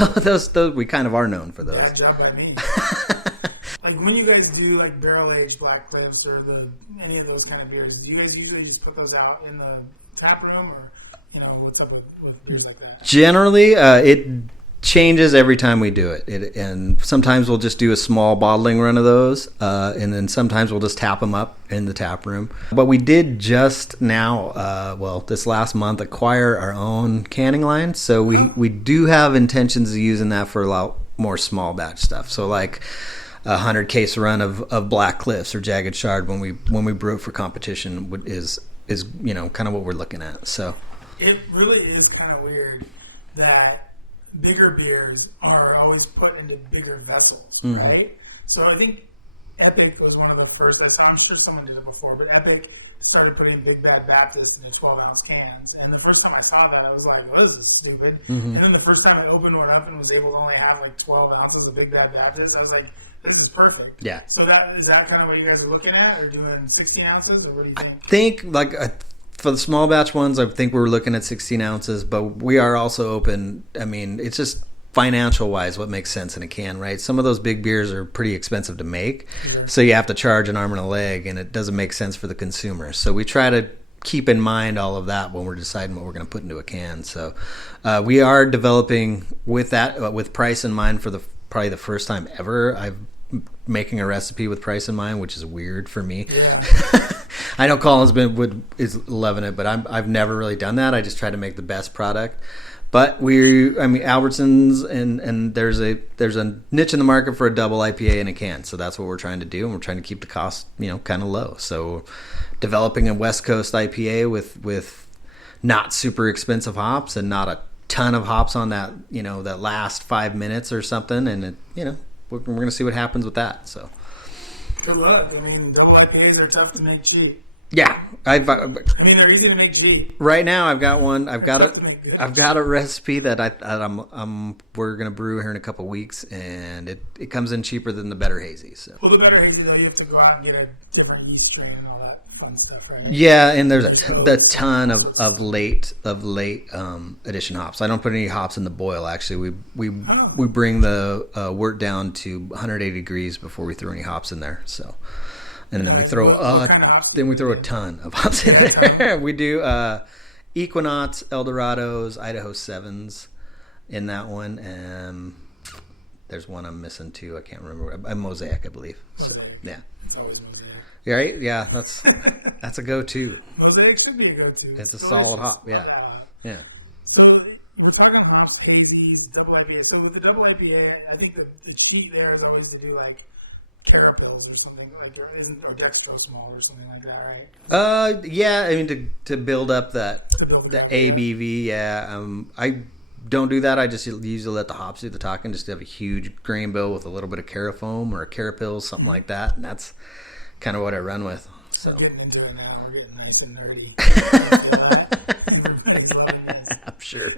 those we kind of are known for those. Bad job by me. Like when you guys do like barrel aged Black Cliffs or any of those kind of beers, do you guys usually just put those out in the tap room or? What's up with beers like that? Generally, it changes every time we do it. And sometimes we'll just do a small bottling run of those, and then sometimes we'll just tap them up in the tap room. But we did just now, this last month, acquire our own canning line. So we do have intentions of using that for a lot more small batch stuff. So like 100 case run of Black Cliffs or Jagged Shard when we brew it for competition is kind of what we're looking at. So it really is kind of weird that bigger beers are always put into bigger vessels, right? So I think Epic was one of the first. I'm sure someone did it before, but Epic started putting Big Bad Baptist into 12-ounce cans. And the first time I saw that, I was like, well, this is stupid. And then the first time I opened one up and was able to only have like 12 ounces of Big Bad Baptist, I was like, this is perfect. Yeah. So is that kind of what you guys are looking at, or doing 16 ounces, or what do you think? I think for the small batch ones, I think we're looking at 16 ounces, but we are also open. I mean, it's just financial wise what makes sense in a can, right? Some of those big beers are pretty expensive to make, so you have to charge an arm and a leg, and it doesn't make sense for the consumer. So we try to keep in mind all of that when we're deciding what we're going to put into a can. So we are developing with that, with price in mind for probably the first time ever. I'm making a recipe with price in mind, which is weird for me. Yeah. I know Colin's is loving it, but I've never really done that. I just try to make the best product. But Albertsons and there's a niche in the market for a double IPA in a can, so that's what we're trying to do, and we're trying to keep the cost kind of low. So developing a West Coast IPA with not super expensive hops and not a ton of hops on that that last 5 minutes or something, and we're going to see what happens with that. So good luck. I mean, double IPAs are tough to make cheap. Yeah, they're easy to make cheap. Right now, I've got one. I've got a recipe that we're gonna brew here in a couple weeks, and it comes in cheaper than the Better Hazy. So. Well, the Better Hazy though, you have to go out and get a different yeast strain and all that fun stuff, right? Yeah, and there's a ton of late edition hops. I don't put any hops in the boil. Actually, we bring the wort down to 180 degrees before we throw any hops in there. So. And then we throw a ton of hops in there. We do Equinox, Eldorados, Idaho 7s in that one, and there's one I'm missing too. I can't remember. A Mosaic, I believe. So yeah. It's always Mosaic. Yeah, right? Yeah, that's a go-to. Mosaic should be a go-to. It's a solid hop. Yeah. Yeah. So we're talking hops, hazies, double IPA. So with the double IPA, I think the cheat there is always to do like carapils or something or dextrosmalt or something like that, right? Yeah. I mean, to build up the ABV. Yeah. I don't do that. I just usually let the hops do the talking. Just to have a huge grain bill with a little bit of carafoam or a carapil, something like that, and that's kind of what I run with. So we're getting into it now. We're getting nice and nerdy. I'm sure.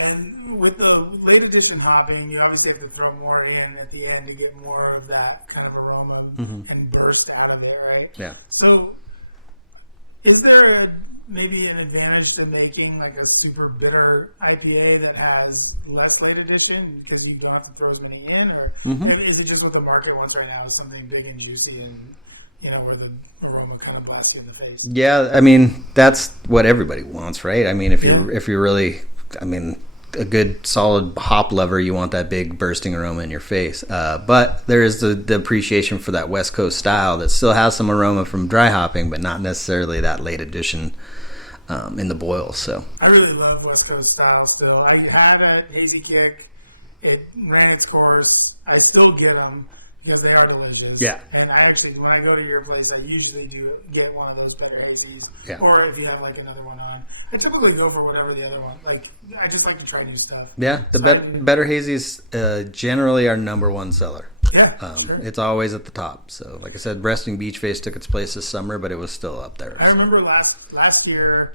And with the late edition hopping, you obviously have to throw more in at the end to get more of that kind of aroma and burst out of it, right? Yeah. So is there maybe an advantage to making like a super bitter IPA that has less late edition because you don't have to throw as many in? Or is it just what the market wants right now is something big and juicy and where the aroma kind of blasts you in the face? Yeah, I mean, that's what everybody wants, right? I mean, if you're really, a good solid hop lover, you want that big bursting aroma in your face. But there is the appreciation for that West Coast style that still has some aroma from dry hopping, but not necessarily that late edition in the boil. So I really love West Coast style still. I had a hazy kick. It ran its course. I still get them because they are delicious. Yeah. And I actually, when I go to your place, I usually do get one of those Better Hazies. Yeah. Or if you have like another one on. I typically go for whatever the other one. Like, I just like to try new stuff. Yeah, the Better Hazies generally are number one seller. Yeah, sure. It's always at the top. So, like I said, Resting Beach Face took its place this summer, but it was still up there. I remember last year,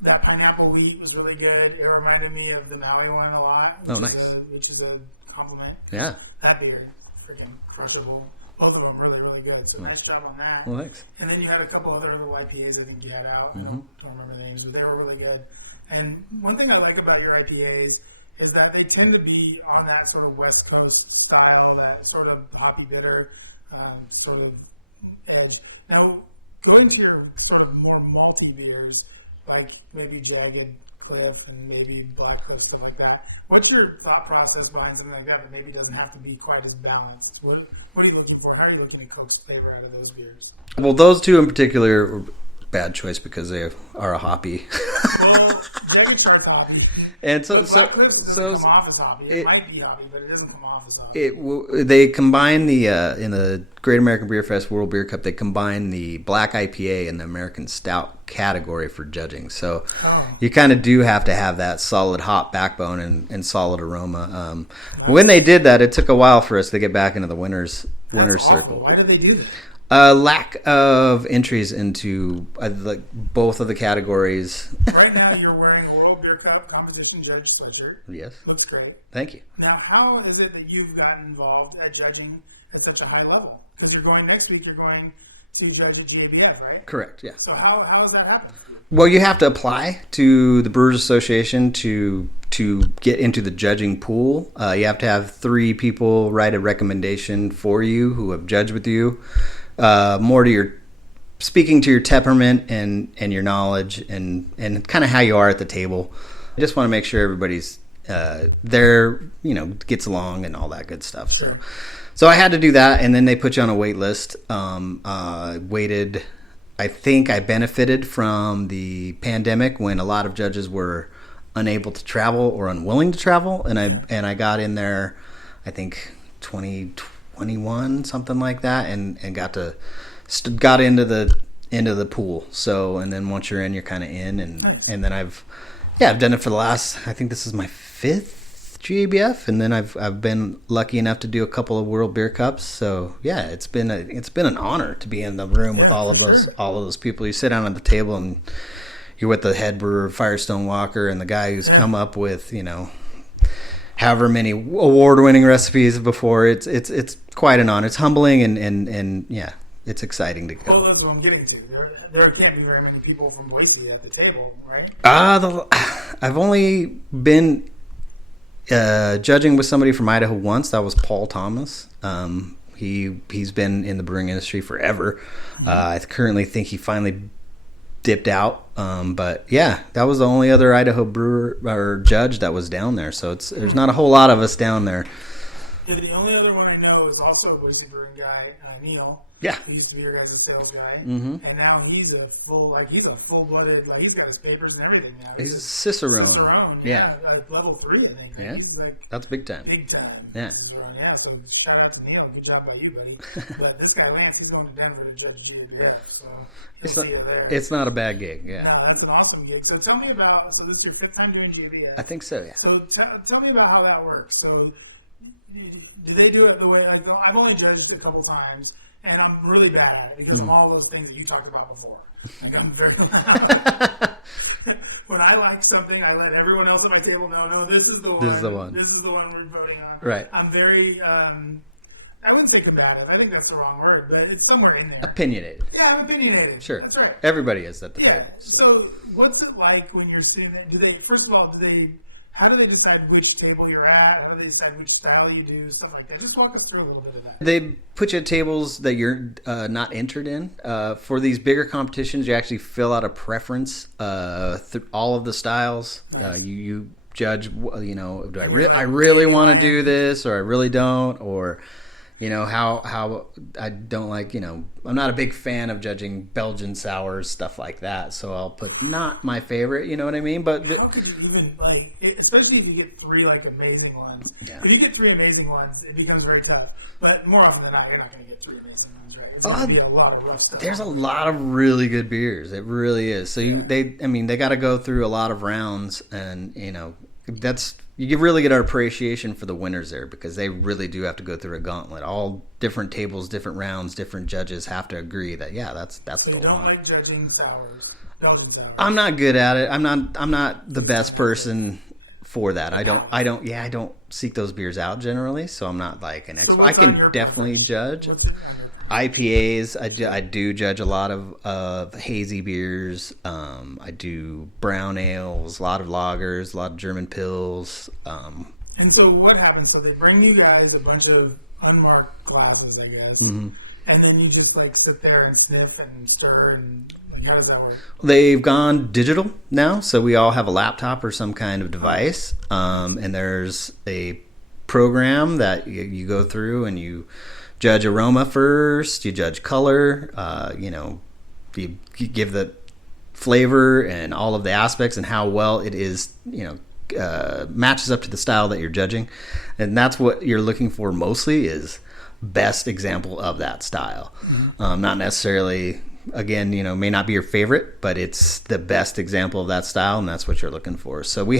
that pineapple wheat was really good. It reminded me of the Maui one a lot. Nice. Which is a compliment. Yeah. That beer, freaking crushable. Both of them really, really good. So nice job on that. Well, thanks. And then you had a couple other little IPAs I think you had out. I don't remember the names, but they were really good. And one thing I like about your IPAs is that they tend to be on that sort of West Coast style, that sort of hoppy bitter sort of edge. Now, going to your sort of more malty beers, like maybe Jagged Cliff and maybe Black Cliff, stuff like that. What's your thought process behind something like that that maybe doesn't have to be quite as balanced? What are you looking for? How are you looking to coax flavor out of those beers? Well, those two in particular were bad choice because they are a hoppy. Well, Jagged Sharp hoppy. And so Black Cliff doesn't come off as hoppy. It might be hoppy, but it doesn't come off as hoppy. They combine the in the Great American Beer Fest World Beer Cup. They combine the black IPA and the American Stout category for judging. So you kind of do have to have that solid hop backbone and solid aroma. When they did that, it took a while for us to get back into the winners circle. Why did they do that? Lack of entries into both of the categories. Right now, you're wearing World Beer Cup competition judge sweatshirt. Yes. Looks great. Thank you. Now, how is it that you've gotten involved at judging at such a high level? Because next week you're going to judge at GABF, right? Correct, yeah. So how's that happening? Well, you have to apply to the Brewers Association to get into the judging pool. You have to have 3 people write a recommendation for you who have judged with you. More to speaking to your temperament and your knowledge and kind of how you are at the table. I just want to make sure everybody's there, gets along and all that good stuff. Sure. So I had to do that, and then they put you on a wait list. Waited. I think I benefited from the pandemic when a lot of judges were unable to travel or unwilling to travel, and I got in there, I think 2021, something like that, and got into the pool. So, and then once you're in, you're kind of in, and then I've done it for the last, I think this is my 5th GABF, and then I've been lucky enough to do a couple of World Beer Cups. So yeah, it's been an honor to be in the room with all of those people. You sit down at the table and you're with the head brewer, Firestone Walker, and the guy who's come up with however many award-winning recipes before. It's quite an honor. It's humbling and yeah, it's exciting to go. Well, that's what I'm getting to. There can't be very many people from Boise at the table, right? I've only been judging with somebody from Idaho once. That was Paul Thomas. He's been in the brewing industry forever. I currently think he finally dipped out. But yeah, that was the only other Idaho brewer or judge that was down there. So there's not a whole lot of us down there. Yeah, the only other one I know is also a Boise Brewing guy, Neil. Yeah. He used to be your guys' sales guy. Mm-hmm. And now he's a full-blooded, he's got his papers and everything now. He's a Cicerone. Yeah. Level 3, I think. Yeah. He's that's big time. Big time. Yeah. Cicerone. Yeah, so shout out to Neil. Good job by you, buddy. But this guy, Lance, he's going to Denver to judge GABF, so he'll see you there. It's not a bad gig, yeah. No, that's an awesome gig. So tell me about, so this is your 5th time doing GABF. I think so, yeah. So tell me about how that works. So do they do it the way, I've only judged a couple times, and I'm really bad at it because of all those things that you talked about before. I'm very loud. When I like something, I let everyone else at my table know, no, this is the one. This is the one. This is the one we're voting on. Right. I'm very, I wouldn't say combative. I think that's the wrong word, but it's somewhere in there. Opinionated. Yeah, I'm opinionated. Sure. That's right. Everybody is at the Yeah. table. So what's it like when you're sitting there? How do they decide which table you're at? How do they decide which style you do? Stuff like that. Just walk us through a little bit of that. They put you at tables that you're not entered in. For these bigger competitions, you actually fill out a preference through all of the styles. Nice. You judge, do I really want to do this, or I really don't, or how I don't like, I'm not a big fan of judging Belgian sours, stuff like that. So I'll put not my favorite, you know what I mean? But how could you even, especially if you get 3 amazing ones. Yeah. If you get 3 amazing ones, it becomes very tough. But more often than not, you're not going to get 3 amazing ones, right? It's going to be a lot of rough stuff. There's a lot of really good beers. It really is. So they got to go through a lot of rounds, and you really get our appreciation for the winners there, because they really do have to go through a gauntlet. All different tables, different rounds, different judges have to agree that that's so the one. you don't like judging sours, Belgian sours. I'm not good at it. I'm not the best person for that. I don't seek those beers out generally, so I'm not like an expert. I can definitely judge. IPAs, I do judge a lot of hazy beers. I do brown ales, a lot of lagers, a lot of German pills. And so what happens? So they bring you guys a bunch of unmarked glasses, I guess. Mm-hmm. And then you just like sit there and sniff and stir, and how does that work? They've gone digital now, so we all have a laptop or some kind of device, and there's a program that you go through and you judge aroma first, you judge color, you give the flavor and all of the aspects and how well it is, matches up to the style that you're judging. And that's what you're looking for mostly is best example of that style. Not necessarily, again, may not be your favorite, but it's the best example of that style, and that's what you're looking for. So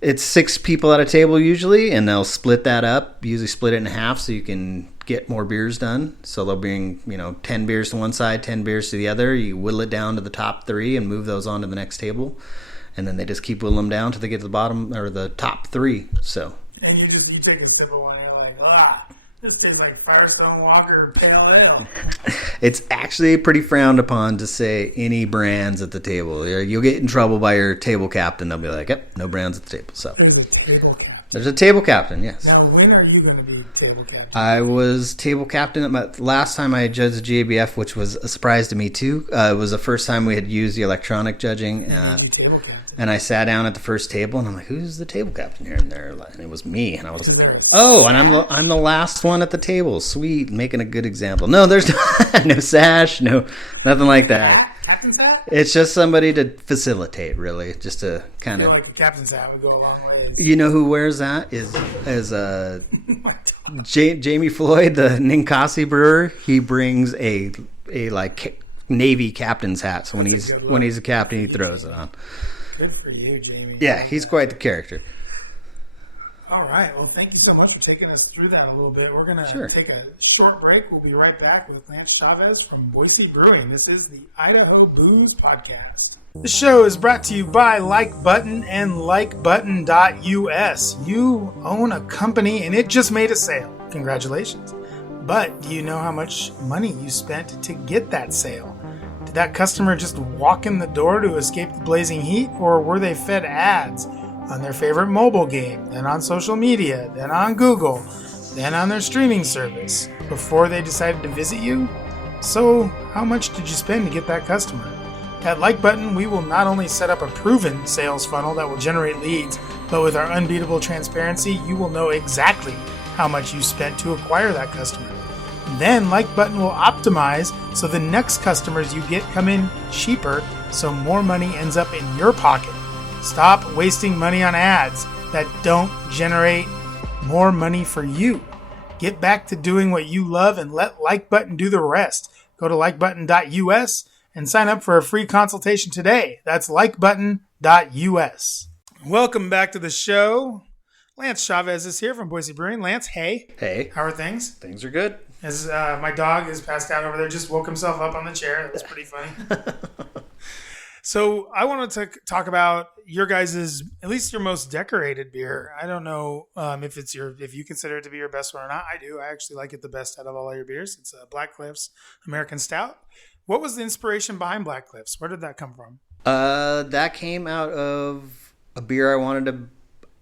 it's 6 people at a table usually, and they'll split that up, usually split it in half so you can get more beers done. So they'll bring, 10 beers to one side, 10 beers to the other. You whittle it down to the top 3 and move those on to the next table. And then they just keep whittling them down till they get to the bottom or the top 3. So. And you take a sip of one and you're like, this tastes like Firestone Walker Pale Ale. It's actually pretty frowned upon to say any brands at the table. You'll get in trouble by your table captain. They'll be like, yep, no brands at the table. So there's a table captain. There's a table captain, yes. Now, when are you going to be table captain? I was table captain at last time I judged the GABF, which was a surprise to me too. It was the first time we had used the electronic judging. And I sat down at the first table, and I'm like, "Who's the table captain here?" And it was me, and I was like, "Oh!" And I'm the last one at the table. Sweet, making a good example. No, there's no sash, nothing like that. Captain's hat? It's just somebody to facilitate, really, just to kind of. Like a captain's hat would go a long ways. You know who wears that is Jamie Floyd, the Ninkasi brewer. He brings a Navy captain's hat, so when he's a captain, he throws it on. Good for you, Jamie. Yeah, he's quite the character. All right. Well, thank you so much for taking us through that a little bit. We're going to take a short break. We'll be right back with Lance Chavez from Boise Brewing. This is the Idaho Booze Podcast. The show is brought to you by Like Button and LikeButton.us. You own a company and it just made a sale. Congratulations. But do you know how much money you spent to get that sale? Did that customer just walk in the door to escape the blazing heat, or were they fed ads on their favorite mobile game, then on social media, then on Google, then on their streaming service before they decided to visit you? So how much did you spend to get that customer? At Like Button, we will not only set up a proven sales funnel that will generate leads, but with our unbeatable transparency, you will know exactly how much you spent to acquire that customer. Then Like Button will optimize so the next customers you get come in cheaper, so more money ends up in your pocket. Stop wasting money on ads that don't generate more money for you. Get back to doing what you love and let Like Button do the rest. Go to likebutton.us and sign up for a free consultation today. That's likebutton.us. Welcome back to the show. Lance Chavez is here from Boise Brewing. Lance, hey. Hey. How are things? Things are good. As my dog is passed out over there, just woke himself up on the chair. That was pretty funny. So I wanted to talk about your guys' at least your most decorated beer. I don't know if you consider it to be your best one or not. I do. I actually like it the best out of all of your beers. It's a Black Cliffs American Stout. What was the inspiration behind Black Cliffs? Where did that come from? That came out of a beer I wanted to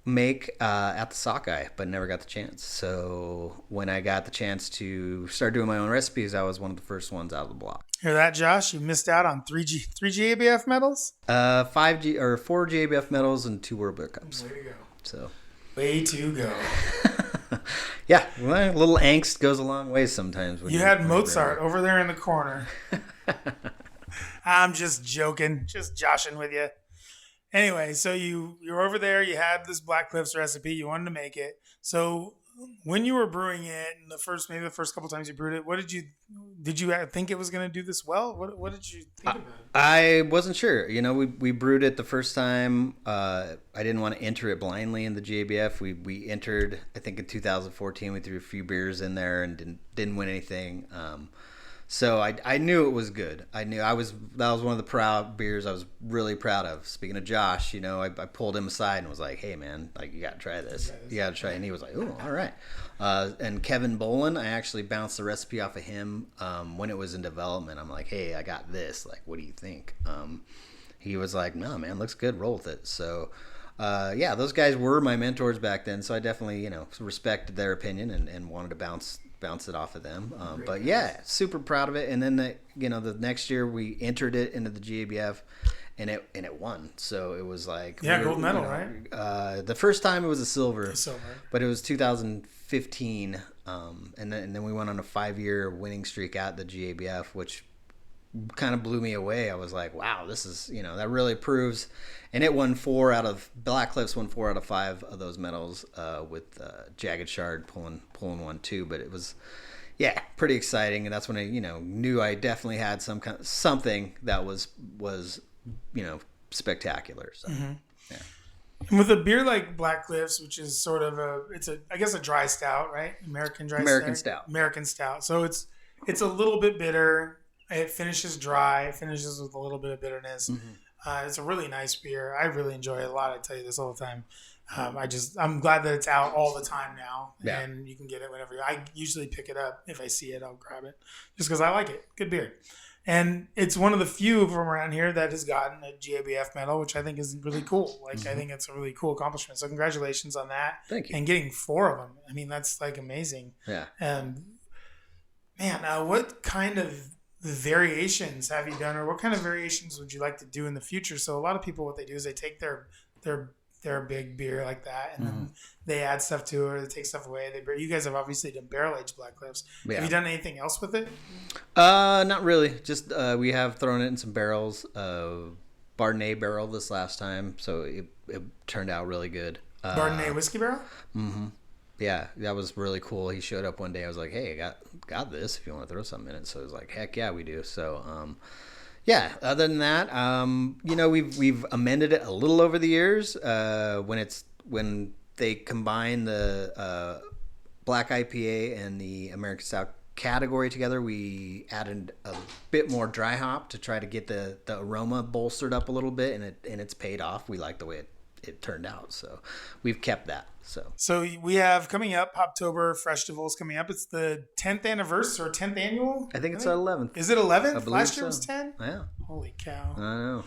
make at the Sockeye, but never got the chance. So when I got the chance to start doing my own recipes, I was one of the first ones out of the block. Hear that, Josh? You missed out on three GABF medals? 4 GABF medals and 2 World Beer Cups. Way to go. So way to go. Yeah, well, a little angst goes a long way sometimes. You had Mozart over there in the corner. I'm just joking, just joshing with you. Anyway, so you're over there. You had this Black Cliffs recipe. You wanted to make it. So when you were brewing it, and the first couple times you brewed it, did you think it was going to do this well? What did you think about it? I wasn't sure. We brewed it the first time. I didn't want to enter it blindly in the GABF. We entered, I think in 2014. We threw a few beers in there and didn't win anything. So I knew it was good. That was one of the beers I was really proud of. Speaking of Josh, I pulled him aside and was like, "Hey man, you got to try this. You got to try it." And he was like, "Oh, all right." And Kevin Bolin, I actually bounced the recipe off of him when it was in development. I'm like, "Hey, I got this. What do you think?" He was like, "No, man, looks good. Roll with it." So, those guys were my mentors back then. So I definitely, respected their opinion and wanted to bounce bounce it off of them. But yeah, super proud of it. And then the next year we entered it into the GABF, and it won. So it was like gold medal, right? The first time it was a silver, Silver. but it was 2015, and then we went on a 5-year winning streak at the GABF, which kind of blew me away. I was like, wow, this is, that really proves. And it won Black Cliffs won 4 out of 5 of those medals, with Jagged Shard pulling one too. But it was, pretty exciting. And that's when I, knew I definitely had something that was spectacular. So, yeah. And with a beer like Black Cliffs, which is sort of I guess a dry stout, right? American stout. So it's a little bit bitter. It finishes dry. It finishes with a little bit of bitterness. It's a really nice beer. I really enjoy it a lot. I tell you this all the time. I'm glad that it's out all the time now, and you can get it whenever. I usually pick it up if I see it. I'll grab it just because I like it. Good beer, and it's one of the few from around here that has gotten a GABF medal, which I think is really cool. I think it's a really cool accomplishment. So congratulations on that. Thank you. And getting 4 of them. I mean, that's amazing. Yeah. And man, what kind of variations have you done, or what kind of variations would you like to do in the future? So a lot of people, what they do is they take their big beer like that, and then they add stuff to it, or they take stuff away. You guys have obviously done barrel aged Black Cliffs. Yeah. Have you done anything else with it? Not really. Just we have thrown it in some barrels. Bardenay barrel this last time, so it turned out really good. Bardenay whiskey barrel. Mm-hmm. Yeah, that was really cool. He showed up one day. I was like, "Hey, I got this. If you want to throw something in it." So I was like, "Heck yeah, we do." So, other than that, we've amended it a little over the years. When they combine the Black IPA and the American Stout category together, we added a bit more dry hop to try to get the aroma bolstered up a little bit, and it's paid off. We like the way it turned out, so we've kept that. So we have coming up, Hoptober Freshtival is coming up. It's the 10th anniversary or 10th annual? I think it's 11th. Is it 11th? Last year was 10? Yeah. Holy cow. I know.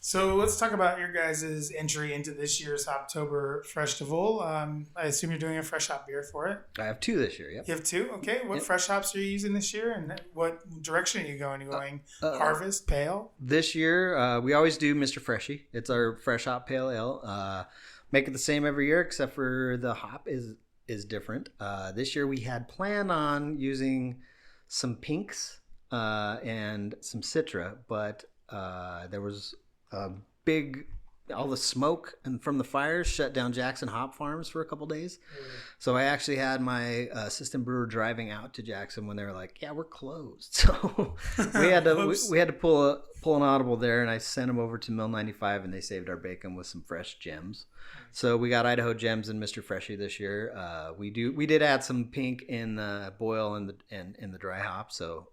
So let's talk about your guys' entry into this year's Hoptober Freshtival. I assume you're doing a fresh hop beer for it. I have 2 this year, yep. You have 2? Okay. What fresh hops are you using this year, and what direction are you going? Are you going harvest, pale? This year, we always do Mr. Freshie. It's our fresh hop pale ale. Make it the same every year, except for the hop is different. This year we had planned on using some pinks and some Citra, but there was all the smoke and from the fires shut down Jackson Hop Farms for a couple days. So I actually had my assistant brewer driving out to Jackson when they were like, "Yeah, we're closed." So we had to pull an audible there, and I sent them over to Mill 95, and they saved our bacon with some fresh gems. So we got Idaho gems and Mr. Freshie this year. We did add some pink in the boil and the dry hop. So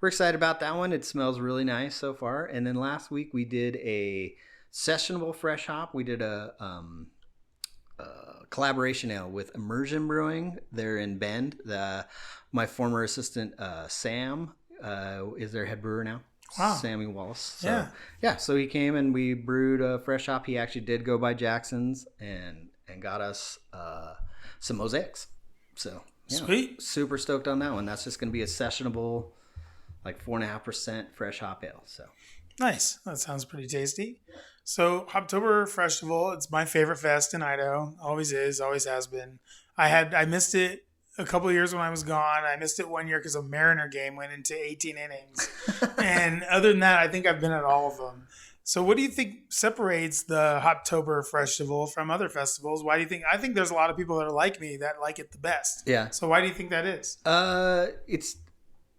we're excited about that one. It smells really nice so far. And then last week we did a sessionable fresh hop. We did a collaboration ale with Immersion Brewing. They're in Bend. My former assistant Sam is their head brewer now. Wow. Sammy Wallace. So, so he came and we brewed a fresh hop. He actually did go by Jackson's and got us some mosaics. So sweet. Super stoked on that one. That's just going to be a sessionable, like 4.5% fresh hop ale. So nice. That sounds pretty tasty. So Hoptober Freshtival, it's my favorite fest in Idaho. Always is, always has been. I missed it a couple of years when I was gone. I missed it one year because a Mariner game went into 18 innings. And other than that, I think I've been at all of them. So what do you think separates the Hoptober Freshtival from other festivals? Why do you think? I think there's a lot of people that are like me that like it the best. Yeah. So why do you think that is? It's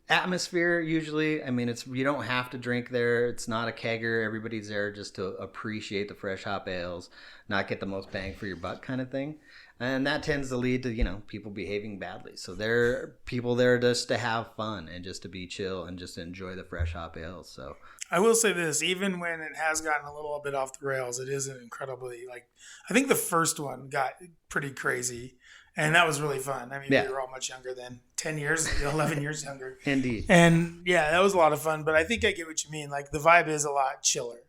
atmosphere usually. I mean, you don't have to drink there. It's not a kegger. Everybody's there just to appreciate the fresh hop ales, not get the most bang for your buck kind of thing. And that tends to lead to, people behaving badly. So there are people there just to have fun and just to be chill and just to enjoy the fresh hop ales. So I will say this, even when it has gotten a little bit off the rails, it is an incredibly, I think the first one got pretty crazy. And that was really fun. I mean, we were all much younger then. 10 years, 11 years younger. Indeed. And that was a lot of fun. But I think I get what you mean. The vibe is a lot chiller.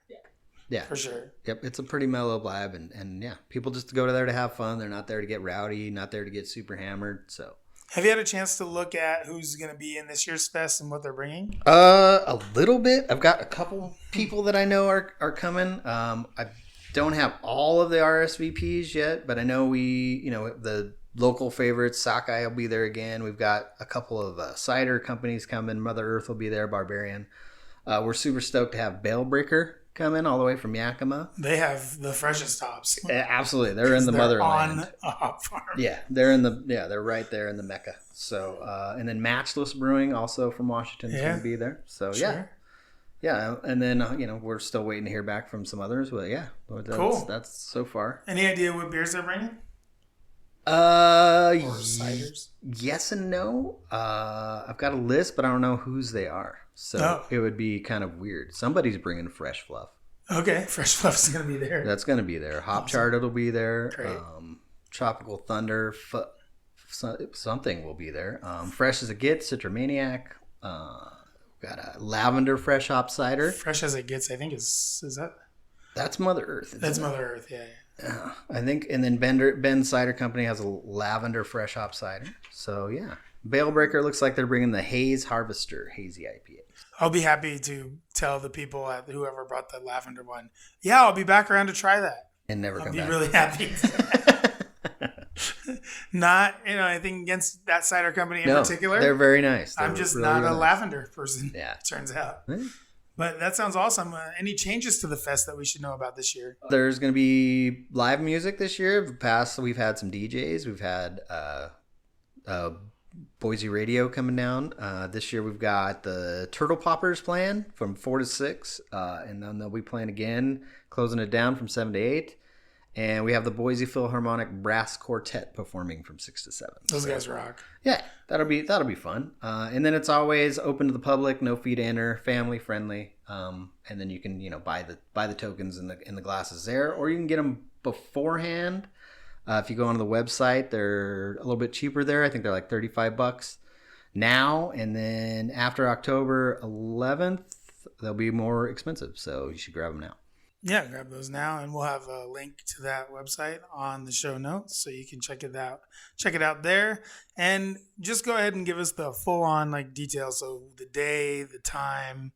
Yeah. For sure. Yep. It's a pretty mellow vibe. And people just go there to have fun. They're not there to get rowdy, not there to get super hammered. So Have you had a chance to look at who's going to be in this year's fest and what they're bringing? A little bit. I've got a couple people that I know are coming. I don't have all of the RSVPs yet, but I know the local favorites, Sockeye will be there again. We've got a couple of cider companies coming. Mother Earth will be there, Barbarian. We're super stoked to have Bale Breaker come in all the way from Yakima. They have the freshest hops. Absolutely. They're in the motherland. On a hop farm. Yeah, they're right there in the Mecca. So, and then Matchless Brewing also from Washington is going to be there. So, sure. Yeah, and then we're still waiting to hear back from some others, but cool. That's so far. Any idea what beers they're bringing? Or ciders? Yes and no. I've got a list, but I don't know whose they are. So It would be kind of weird. Somebody's bringing Fresh Fluff. Okay, Fresh Fluff is going to be there. That's going to be there. Hop Charted will be there. Great. Tropical Thunder, something will be there. Fresh as it gets, Citramaniac. Got a Lavender Fresh Hop Cider. Fresh as it gets, I think is that? That's Mother Earth. That's Mother Earth, yeah. I think, and then Ben's Cider Company has a Lavender Fresh Hop Cider. So yeah, Bale Breaker looks like they're bringing the Haze Harvester Hazy IPA. I'll be happy to tell the people at whoever brought the lavender one. Yeah, I'll be back around to try that. And never come back. I'll be really happy. Not anything against that cider company in particular. They're very nice. I'm just really not a lavender person. Yeah, turns out. Yeah. But that sounds awesome. Any changes to the fest that we should know about this year? There's going to be live music this year. We've had some DJs. We've had Boise Radio coming down. This year we've got the Turtle Poppers playing from 4 to 6. And then they'll be playing again, closing it down from 7 to 8. And we have the Boise Philharmonic Brass Quartet performing from 6 to 7. Those guys rock. Yeah, that'll be fun. And then it's always open to the public, no fee to enter, family friendly. And then you can buy the tokens in the glasses there, or you can get them beforehand. If you go onto the website, they're a little bit cheaper there. I think they're like $35 now, and then after October 11th, they'll be more expensive. So you should grab them now. Yeah, grab those now, and we'll have a link to that website on the show notes, so you can check it out. Check it out there, and just go ahead and give us the full-on details, so the day, the time,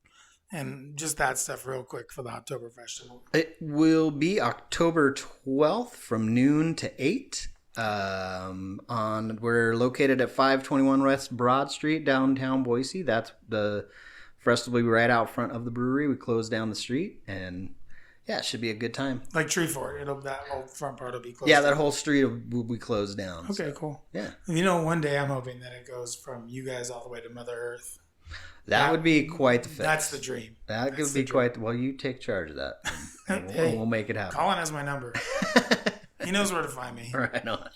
and just that stuff real quick for the Hoptober Freshtival. It will be October 12th from noon to 8. We're located at 521 West Broad Street, downtown Boise. That's the festival will be right out front of the brewery. We close down the street, and yeah, it should be a good time. Like Tree Fort, that whole front part will be closed. Yeah, that whole street will be closed down. Okay, cool. Yeah. One day I'm hoping that it goes from you guys all the way to Mother Earth. That would be quite the fest. That's the dream. That could be quite. Well, you take charge of that, and we'll make it happen. Colin has my number. He knows where to find me. Right on.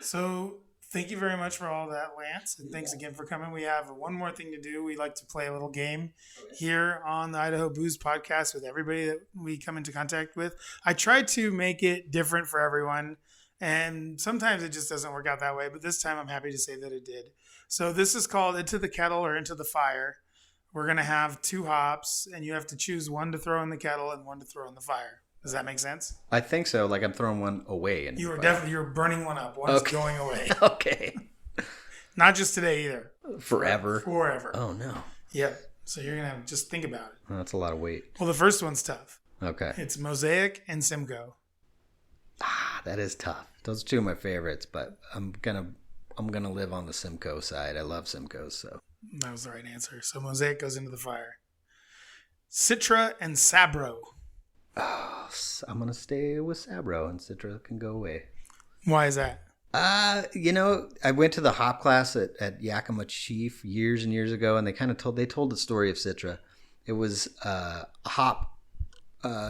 So thank you very much for all that, Lance, and thanks again for coming. We have one more thing to do. We like to play a little game here on the Idaho Booze Podcast with everybody that we come into contact with. I try to make it different for everyone, and sometimes it just doesn't work out that way, but this time I'm happy to say that it did. So this is called Into the Kettle or Into the Fire. We're going to have 2 hops, and you have to choose one to throw in the kettle and one to throw in the fire. Does that make sense? I think so. Like I'm throwing one away. You're burning one up. One is going away. Okay. Not just today either. Forever. Oh, no. Yep. So you're going to just think about it. Well, that's a lot of weight. Well, the first one's tough. Okay. It's Mosaic and Simcoe. That is tough. Those are 2 of my favorites, but I'm gonna live on the Simcoe side. I love Simcoes, so that was the right answer. So Mosaic goes into the fire. Citra and Sabro. Oh, I'm gonna stay with Sabro, and Citra can go away. Why is that? I went to the hop class at Yakima Chief years and years ago, and they told the story of Citra. It was a hop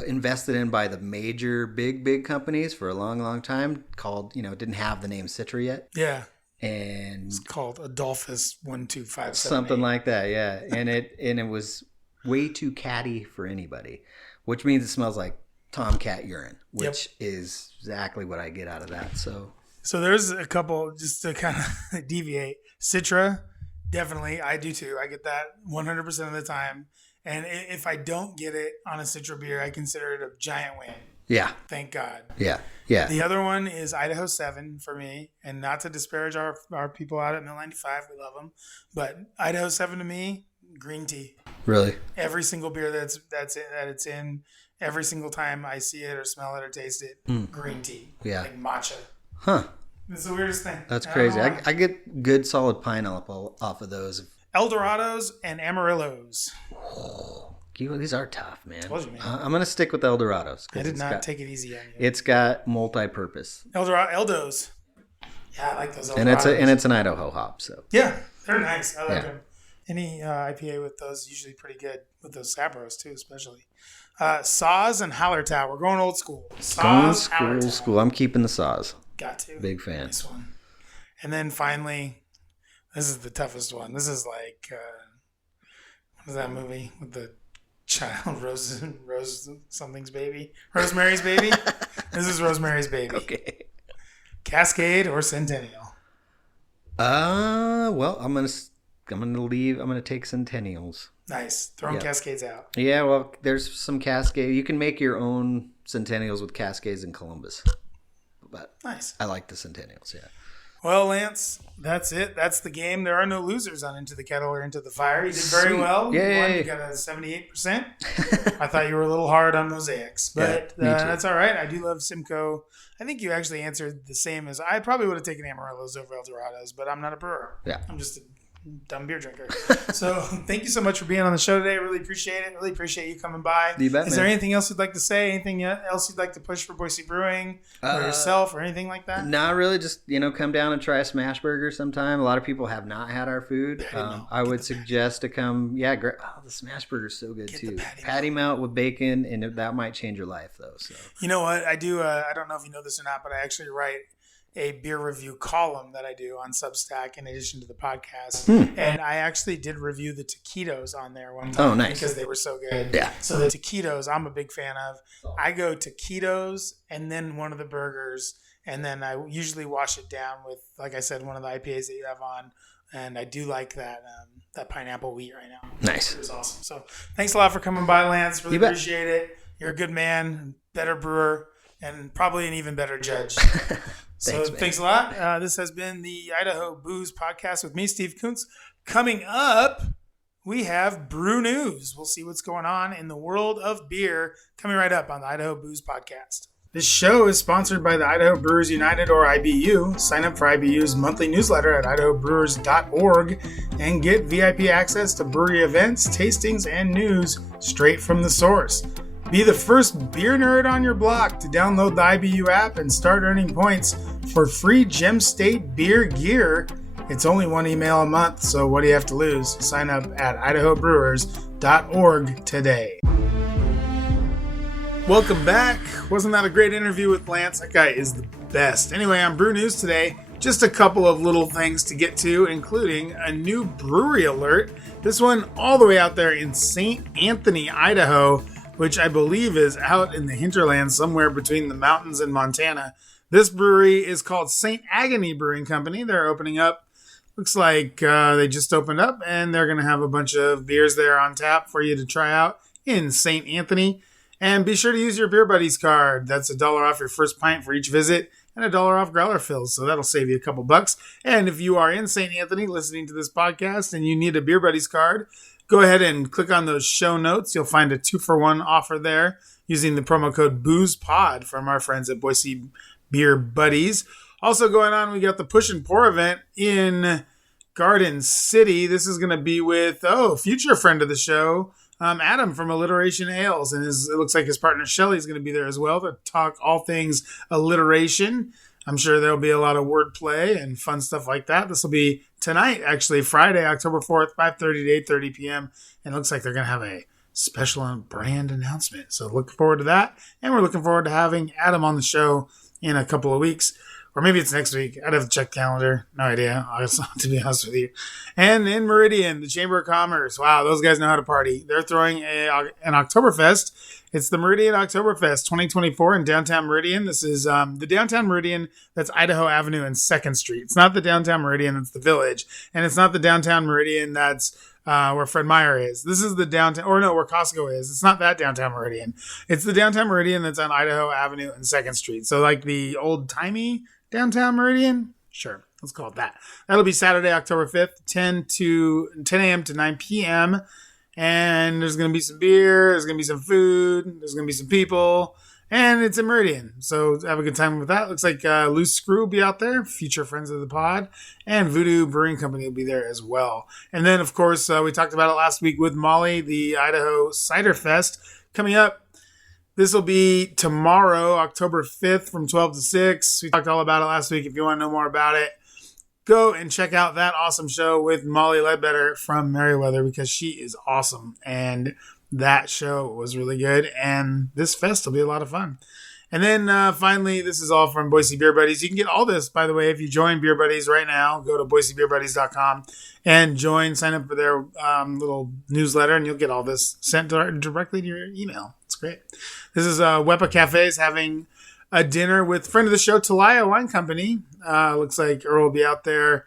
invested in by the major big companies for a long time. Called didn't have the name Citra yet. Yeah. And it's called Adolphus 12578. Something like that, yeah. And it was way too catty for anybody, which means it smells like tomcat urine, which is exactly what I get out of that. So there's a couple, just to kind of deviate. Citra, definitely, I do too. I get that 100% of the time. And if I don't get it on a Citra beer, I consider it a giant win. Yeah. Thank God. Yeah. Yeah. The other one is Idaho 7 for me, and not to disparage our people out at Mill 95, we love them, but Idaho 7 to me, green tea. Really? Every single beer that it's in, every single time I see it or smell it or taste it, green tea. Yeah. Like matcha. Huh. It's the weirdest thing. That's crazy. I get good solid pineapple off of those. Eldorados and Amarillos. These are tough, man. Told you, man. I'm going to stick with Eldorados. I did not take it easy on you. It's got multi-purpose. Eldos. Yeah, I like those Eldorados. And it's an Idaho hop, so. Yeah, they're nice. I like them. Any IPA with those is usually pretty good, with those Sabros too, especially. Saws and Hallertau. We're going old school. Saws, old school. I'm keeping the Saws. Got to. Big fan. Nice one. And then finally, this is the toughest one. This is like, what is that movie with the child, Rose something's baby? Rosemary's Baby? This is Rosemary's Baby. Okay. Cascade or Centennial? Well, I'm gonna take Centennials. Nice. Throwing Cascades out. Yeah, well, there's some Cascade. You can make your own Centennials with Cascades in Columbus. But nice. I like the Centennials, yeah. Well, Lance, that's it. That's the game. There are no losers on Into the Kettle or Into the Fire. You did very well. Yay. You got a 78%. I thought you were a little hard on mosaics, but that's all right. I do love Simcoe. I think you actually answered the same as I probably would have taken Amarillos over Eldorados, but I'm not a brewer. Yeah. I'm just a dumb beer drinker. So thank you so much for being on the show today. Really appreciate it. Really appreciate you coming by. You bet, Is there anything else you'd like to say? Anything else you'd like to push for Boise Brewing or yourself or anything like that? Not really. Just, come down and try a smash burger sometime. A lot of people have not had our food. I would suggest to come. Yeah, great. Oh, the smash burger is so good too. Patty melt with bacon, and that might change your life though. So you know what I do? I don't know if you know this or not, but I actually write a beer review column that I do on Substack in addition to the podcast. And I actually did review the taquitos on there one time. Oh, nice. Because they were so good. Yeah. So the taquitos, I'm a big fan of. I go taquitos and then one of the burgers, and then I usually wash it down with, like I said, one of the IPAs that you have on. And I do like that pineapple wheat right now. Nice. It was awesome. So thanks a lot for coming by, Lance. Really appreciate it. You're a good man, better brewer, and probably an even better judge. Thanks a lot. This has been the Idaho Booze Podcast with me, Steve Kuntz. Coming up, we have Brew News. We'll see what's going on in the world of beer coming right up on the Idaho Booze Podcast. This show is sponsored by the Idaho Brewers United, or IBU. Sign up for IBU's monthly newsletter at idahobrewers.org and get VIP access to brewery events, tastings, and news straight from the source. Be the first beer nerd on your block to download the IBU app and start earning points for free Gem State beer gear. It's only one email a month, so what do you have to lose? Sign up at idahobrewers.org today. Welcome back. Wasn't that a great interview with Lance? That guy is the best. Anyway, on Brew News today, just a couple of little things to get to, including a new brewery alert. This one all the way out there in St. Anthony, Idaho, which I believe is out in the hinterland somewhere between the mountains and Montana. This brewery is called St. Agony Brewing Company. They're opening up. Looks like they just opened up, and they're going to have a bunch of beers there on tap for you to try out in St. Anthony. And be sure to use your Beer Buddies card. That's $1 off your first pint for each visit and $1 off growler fills. So that'll save you a couple bucks. And if you are in St. Anthony listening to this podcast and you need a Beer Buddies card, go ahead and click on those show notes. You'll find a 2-for-1 offer there using the promo code BOOZEPOD from our friends at Boise Beer Buddies. Also going on, we got the Push and Pour event in Garden City. This is going to be with, future friend of the show, Adam from Alliteration Ales. And it looks like his partner Shelly is going to be there as well to talk all things alliteration. I'm sure there'll be a lot of wordplay and fun stuff like that. This will be tonight, actually, Friday, October 4th, 5:30 to 8:30 p.m. And it looks like they're going to have a special brand announcement. So look forward to that. And we're looking forward to having Adam on the show in a couple of weeks. Or maybe it's next week. I'd have to check the calendar. No idea, to be honest with you. And in Meridian, the Chamber of Commerce. Wow, those guys know how to party. They're throwing an Oktoberfest. It's the Meridian Oktoberfest 2024 in downtown Meridian. This is the downtown Meridian that's Idaho Avenue and 2nd Street. It's not the downtown Meridian that's the Village. And it's not the downtown Meridian that's where Fred Meyer is. This is the downtown, or no, where Costco is. It's not that downtown Meridian. It's the downtown Meridian that's on Idaho Avenue and 2nd Street. So like the old-timey downtown Meridian? Sure, let's call it that. That'll be Saturday, October 5th, 10 a.m. to 9 p.m. And there's going to be some beer, there's going to be some food, there's going to be some people, and it's in Meridian. So have a good time with that. Looks like Loose Screw will be out there, future friends of the pod, and Voodoo Brewing Company will be there as well. And then, of course, we talked about it last week with Molly, the Idaho Cider Fest coming up. This will be tomorrow, October 5th from 12 to 6. We talked all about it last week. If you want to know more about it, go and check out that awesome show with Molly Ledbetter from Merriweather, because she is awesome. And that show was really good. And this fest will be a lot of fun. And then finally, this is all from Boise Beer Buddies. You can get all this, by the way, if you join Beer Buddies right now. Go to boisebeerbuddies.com and sign up for their little newsletter, and you'll get all this sent directly to your email. It's great. This is Wepa Cafe's having a dinner with friend of the show, Talia Wine Company. Looks like Earl will be out there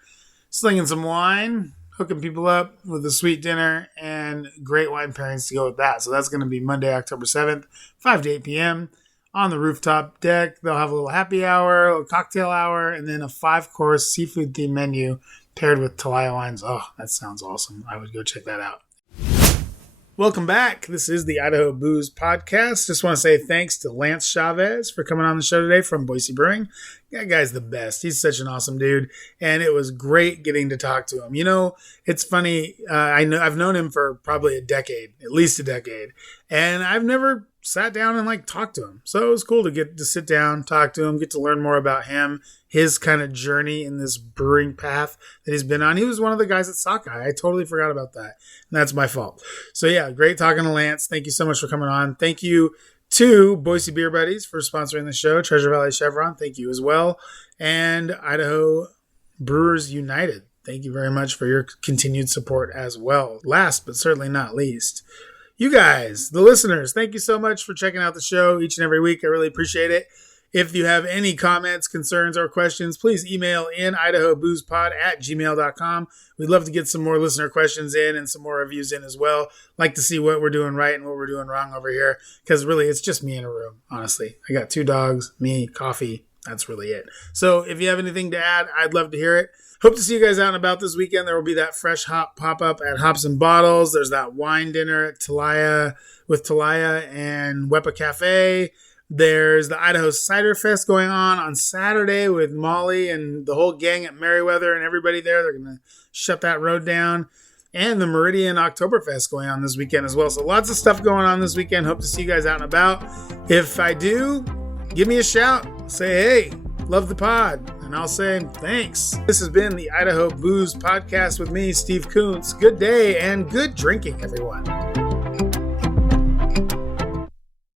slinging some wine, hooking people up with a sweet dinner, and great wine pairings to go with that. So that's going to be Monday, October 7th, 5 to 8 p.m. on the rooftop deck. They'll have a little happy hour, a little cocktail hour, and then a 5-course seafood-themed menu paired with Talia wines. Oh, that sounds awesome. I would go check that out. Welcome back. This is the Idaho Booze Podcast. Just want to say thanks to Lance Chavez for coming on the show today from Boise Brewing. That guy's the best. He's such an awesome dude, and it was great getting to talk to him. You know, it's funny. I've known him for probably a decade, at least a decade, and I've never sat down and talked to him. So it was cool to get to sit down, talk to him, get to learn more about him, his kind of journey in this brewing path that he's been on. He was one of the guys at Sockeye. I totally forgot about that. And that's my fault. So yeah, great talking to Lance. Thank you so much for coming on. Thank you to Boise Beer Buddies for sponsoring the show. Treasure Valley Chevron, thank you as well. And Idaho Brewers United, thank you very much for your continued support as well. Last but certainly not least, you guys, the listeners, thank you so much for checking out the show each and every week. I really appreciate it. If you have any comments, concerns, or questions, please email in idahoboozepod@gmail.com. We'd love to get some more listener questions in and some more reviews in as well. Like to see what we're doing right and what we're doing wrong over here, because really it's just me in a room, honestly. I got 2 dogs, me, coffee. That's really it. So if you have anything to add, I'd love to hear it. Hope to see you guys out and about this weekend. There will be that fresh hop pop-up at Hops and Bottles. There's that wine dinner at Talia and Wepa Cafe. There's the Idaho Cider Fest going on Saturday with Molly and the whole gang at Merriweather and everybody there. They're going to shut that road down. And the Meridian Oktoberfest going on this weekend as well. So lots of stuff going on this weekend. Hope to see you guys out and about. If I do, give me a shout. Say, hey, love the pod. And I'll say thanks. This has been the Idaho Booze Podcast with me, Steve Kuntz. Good day and good drinking, everyone.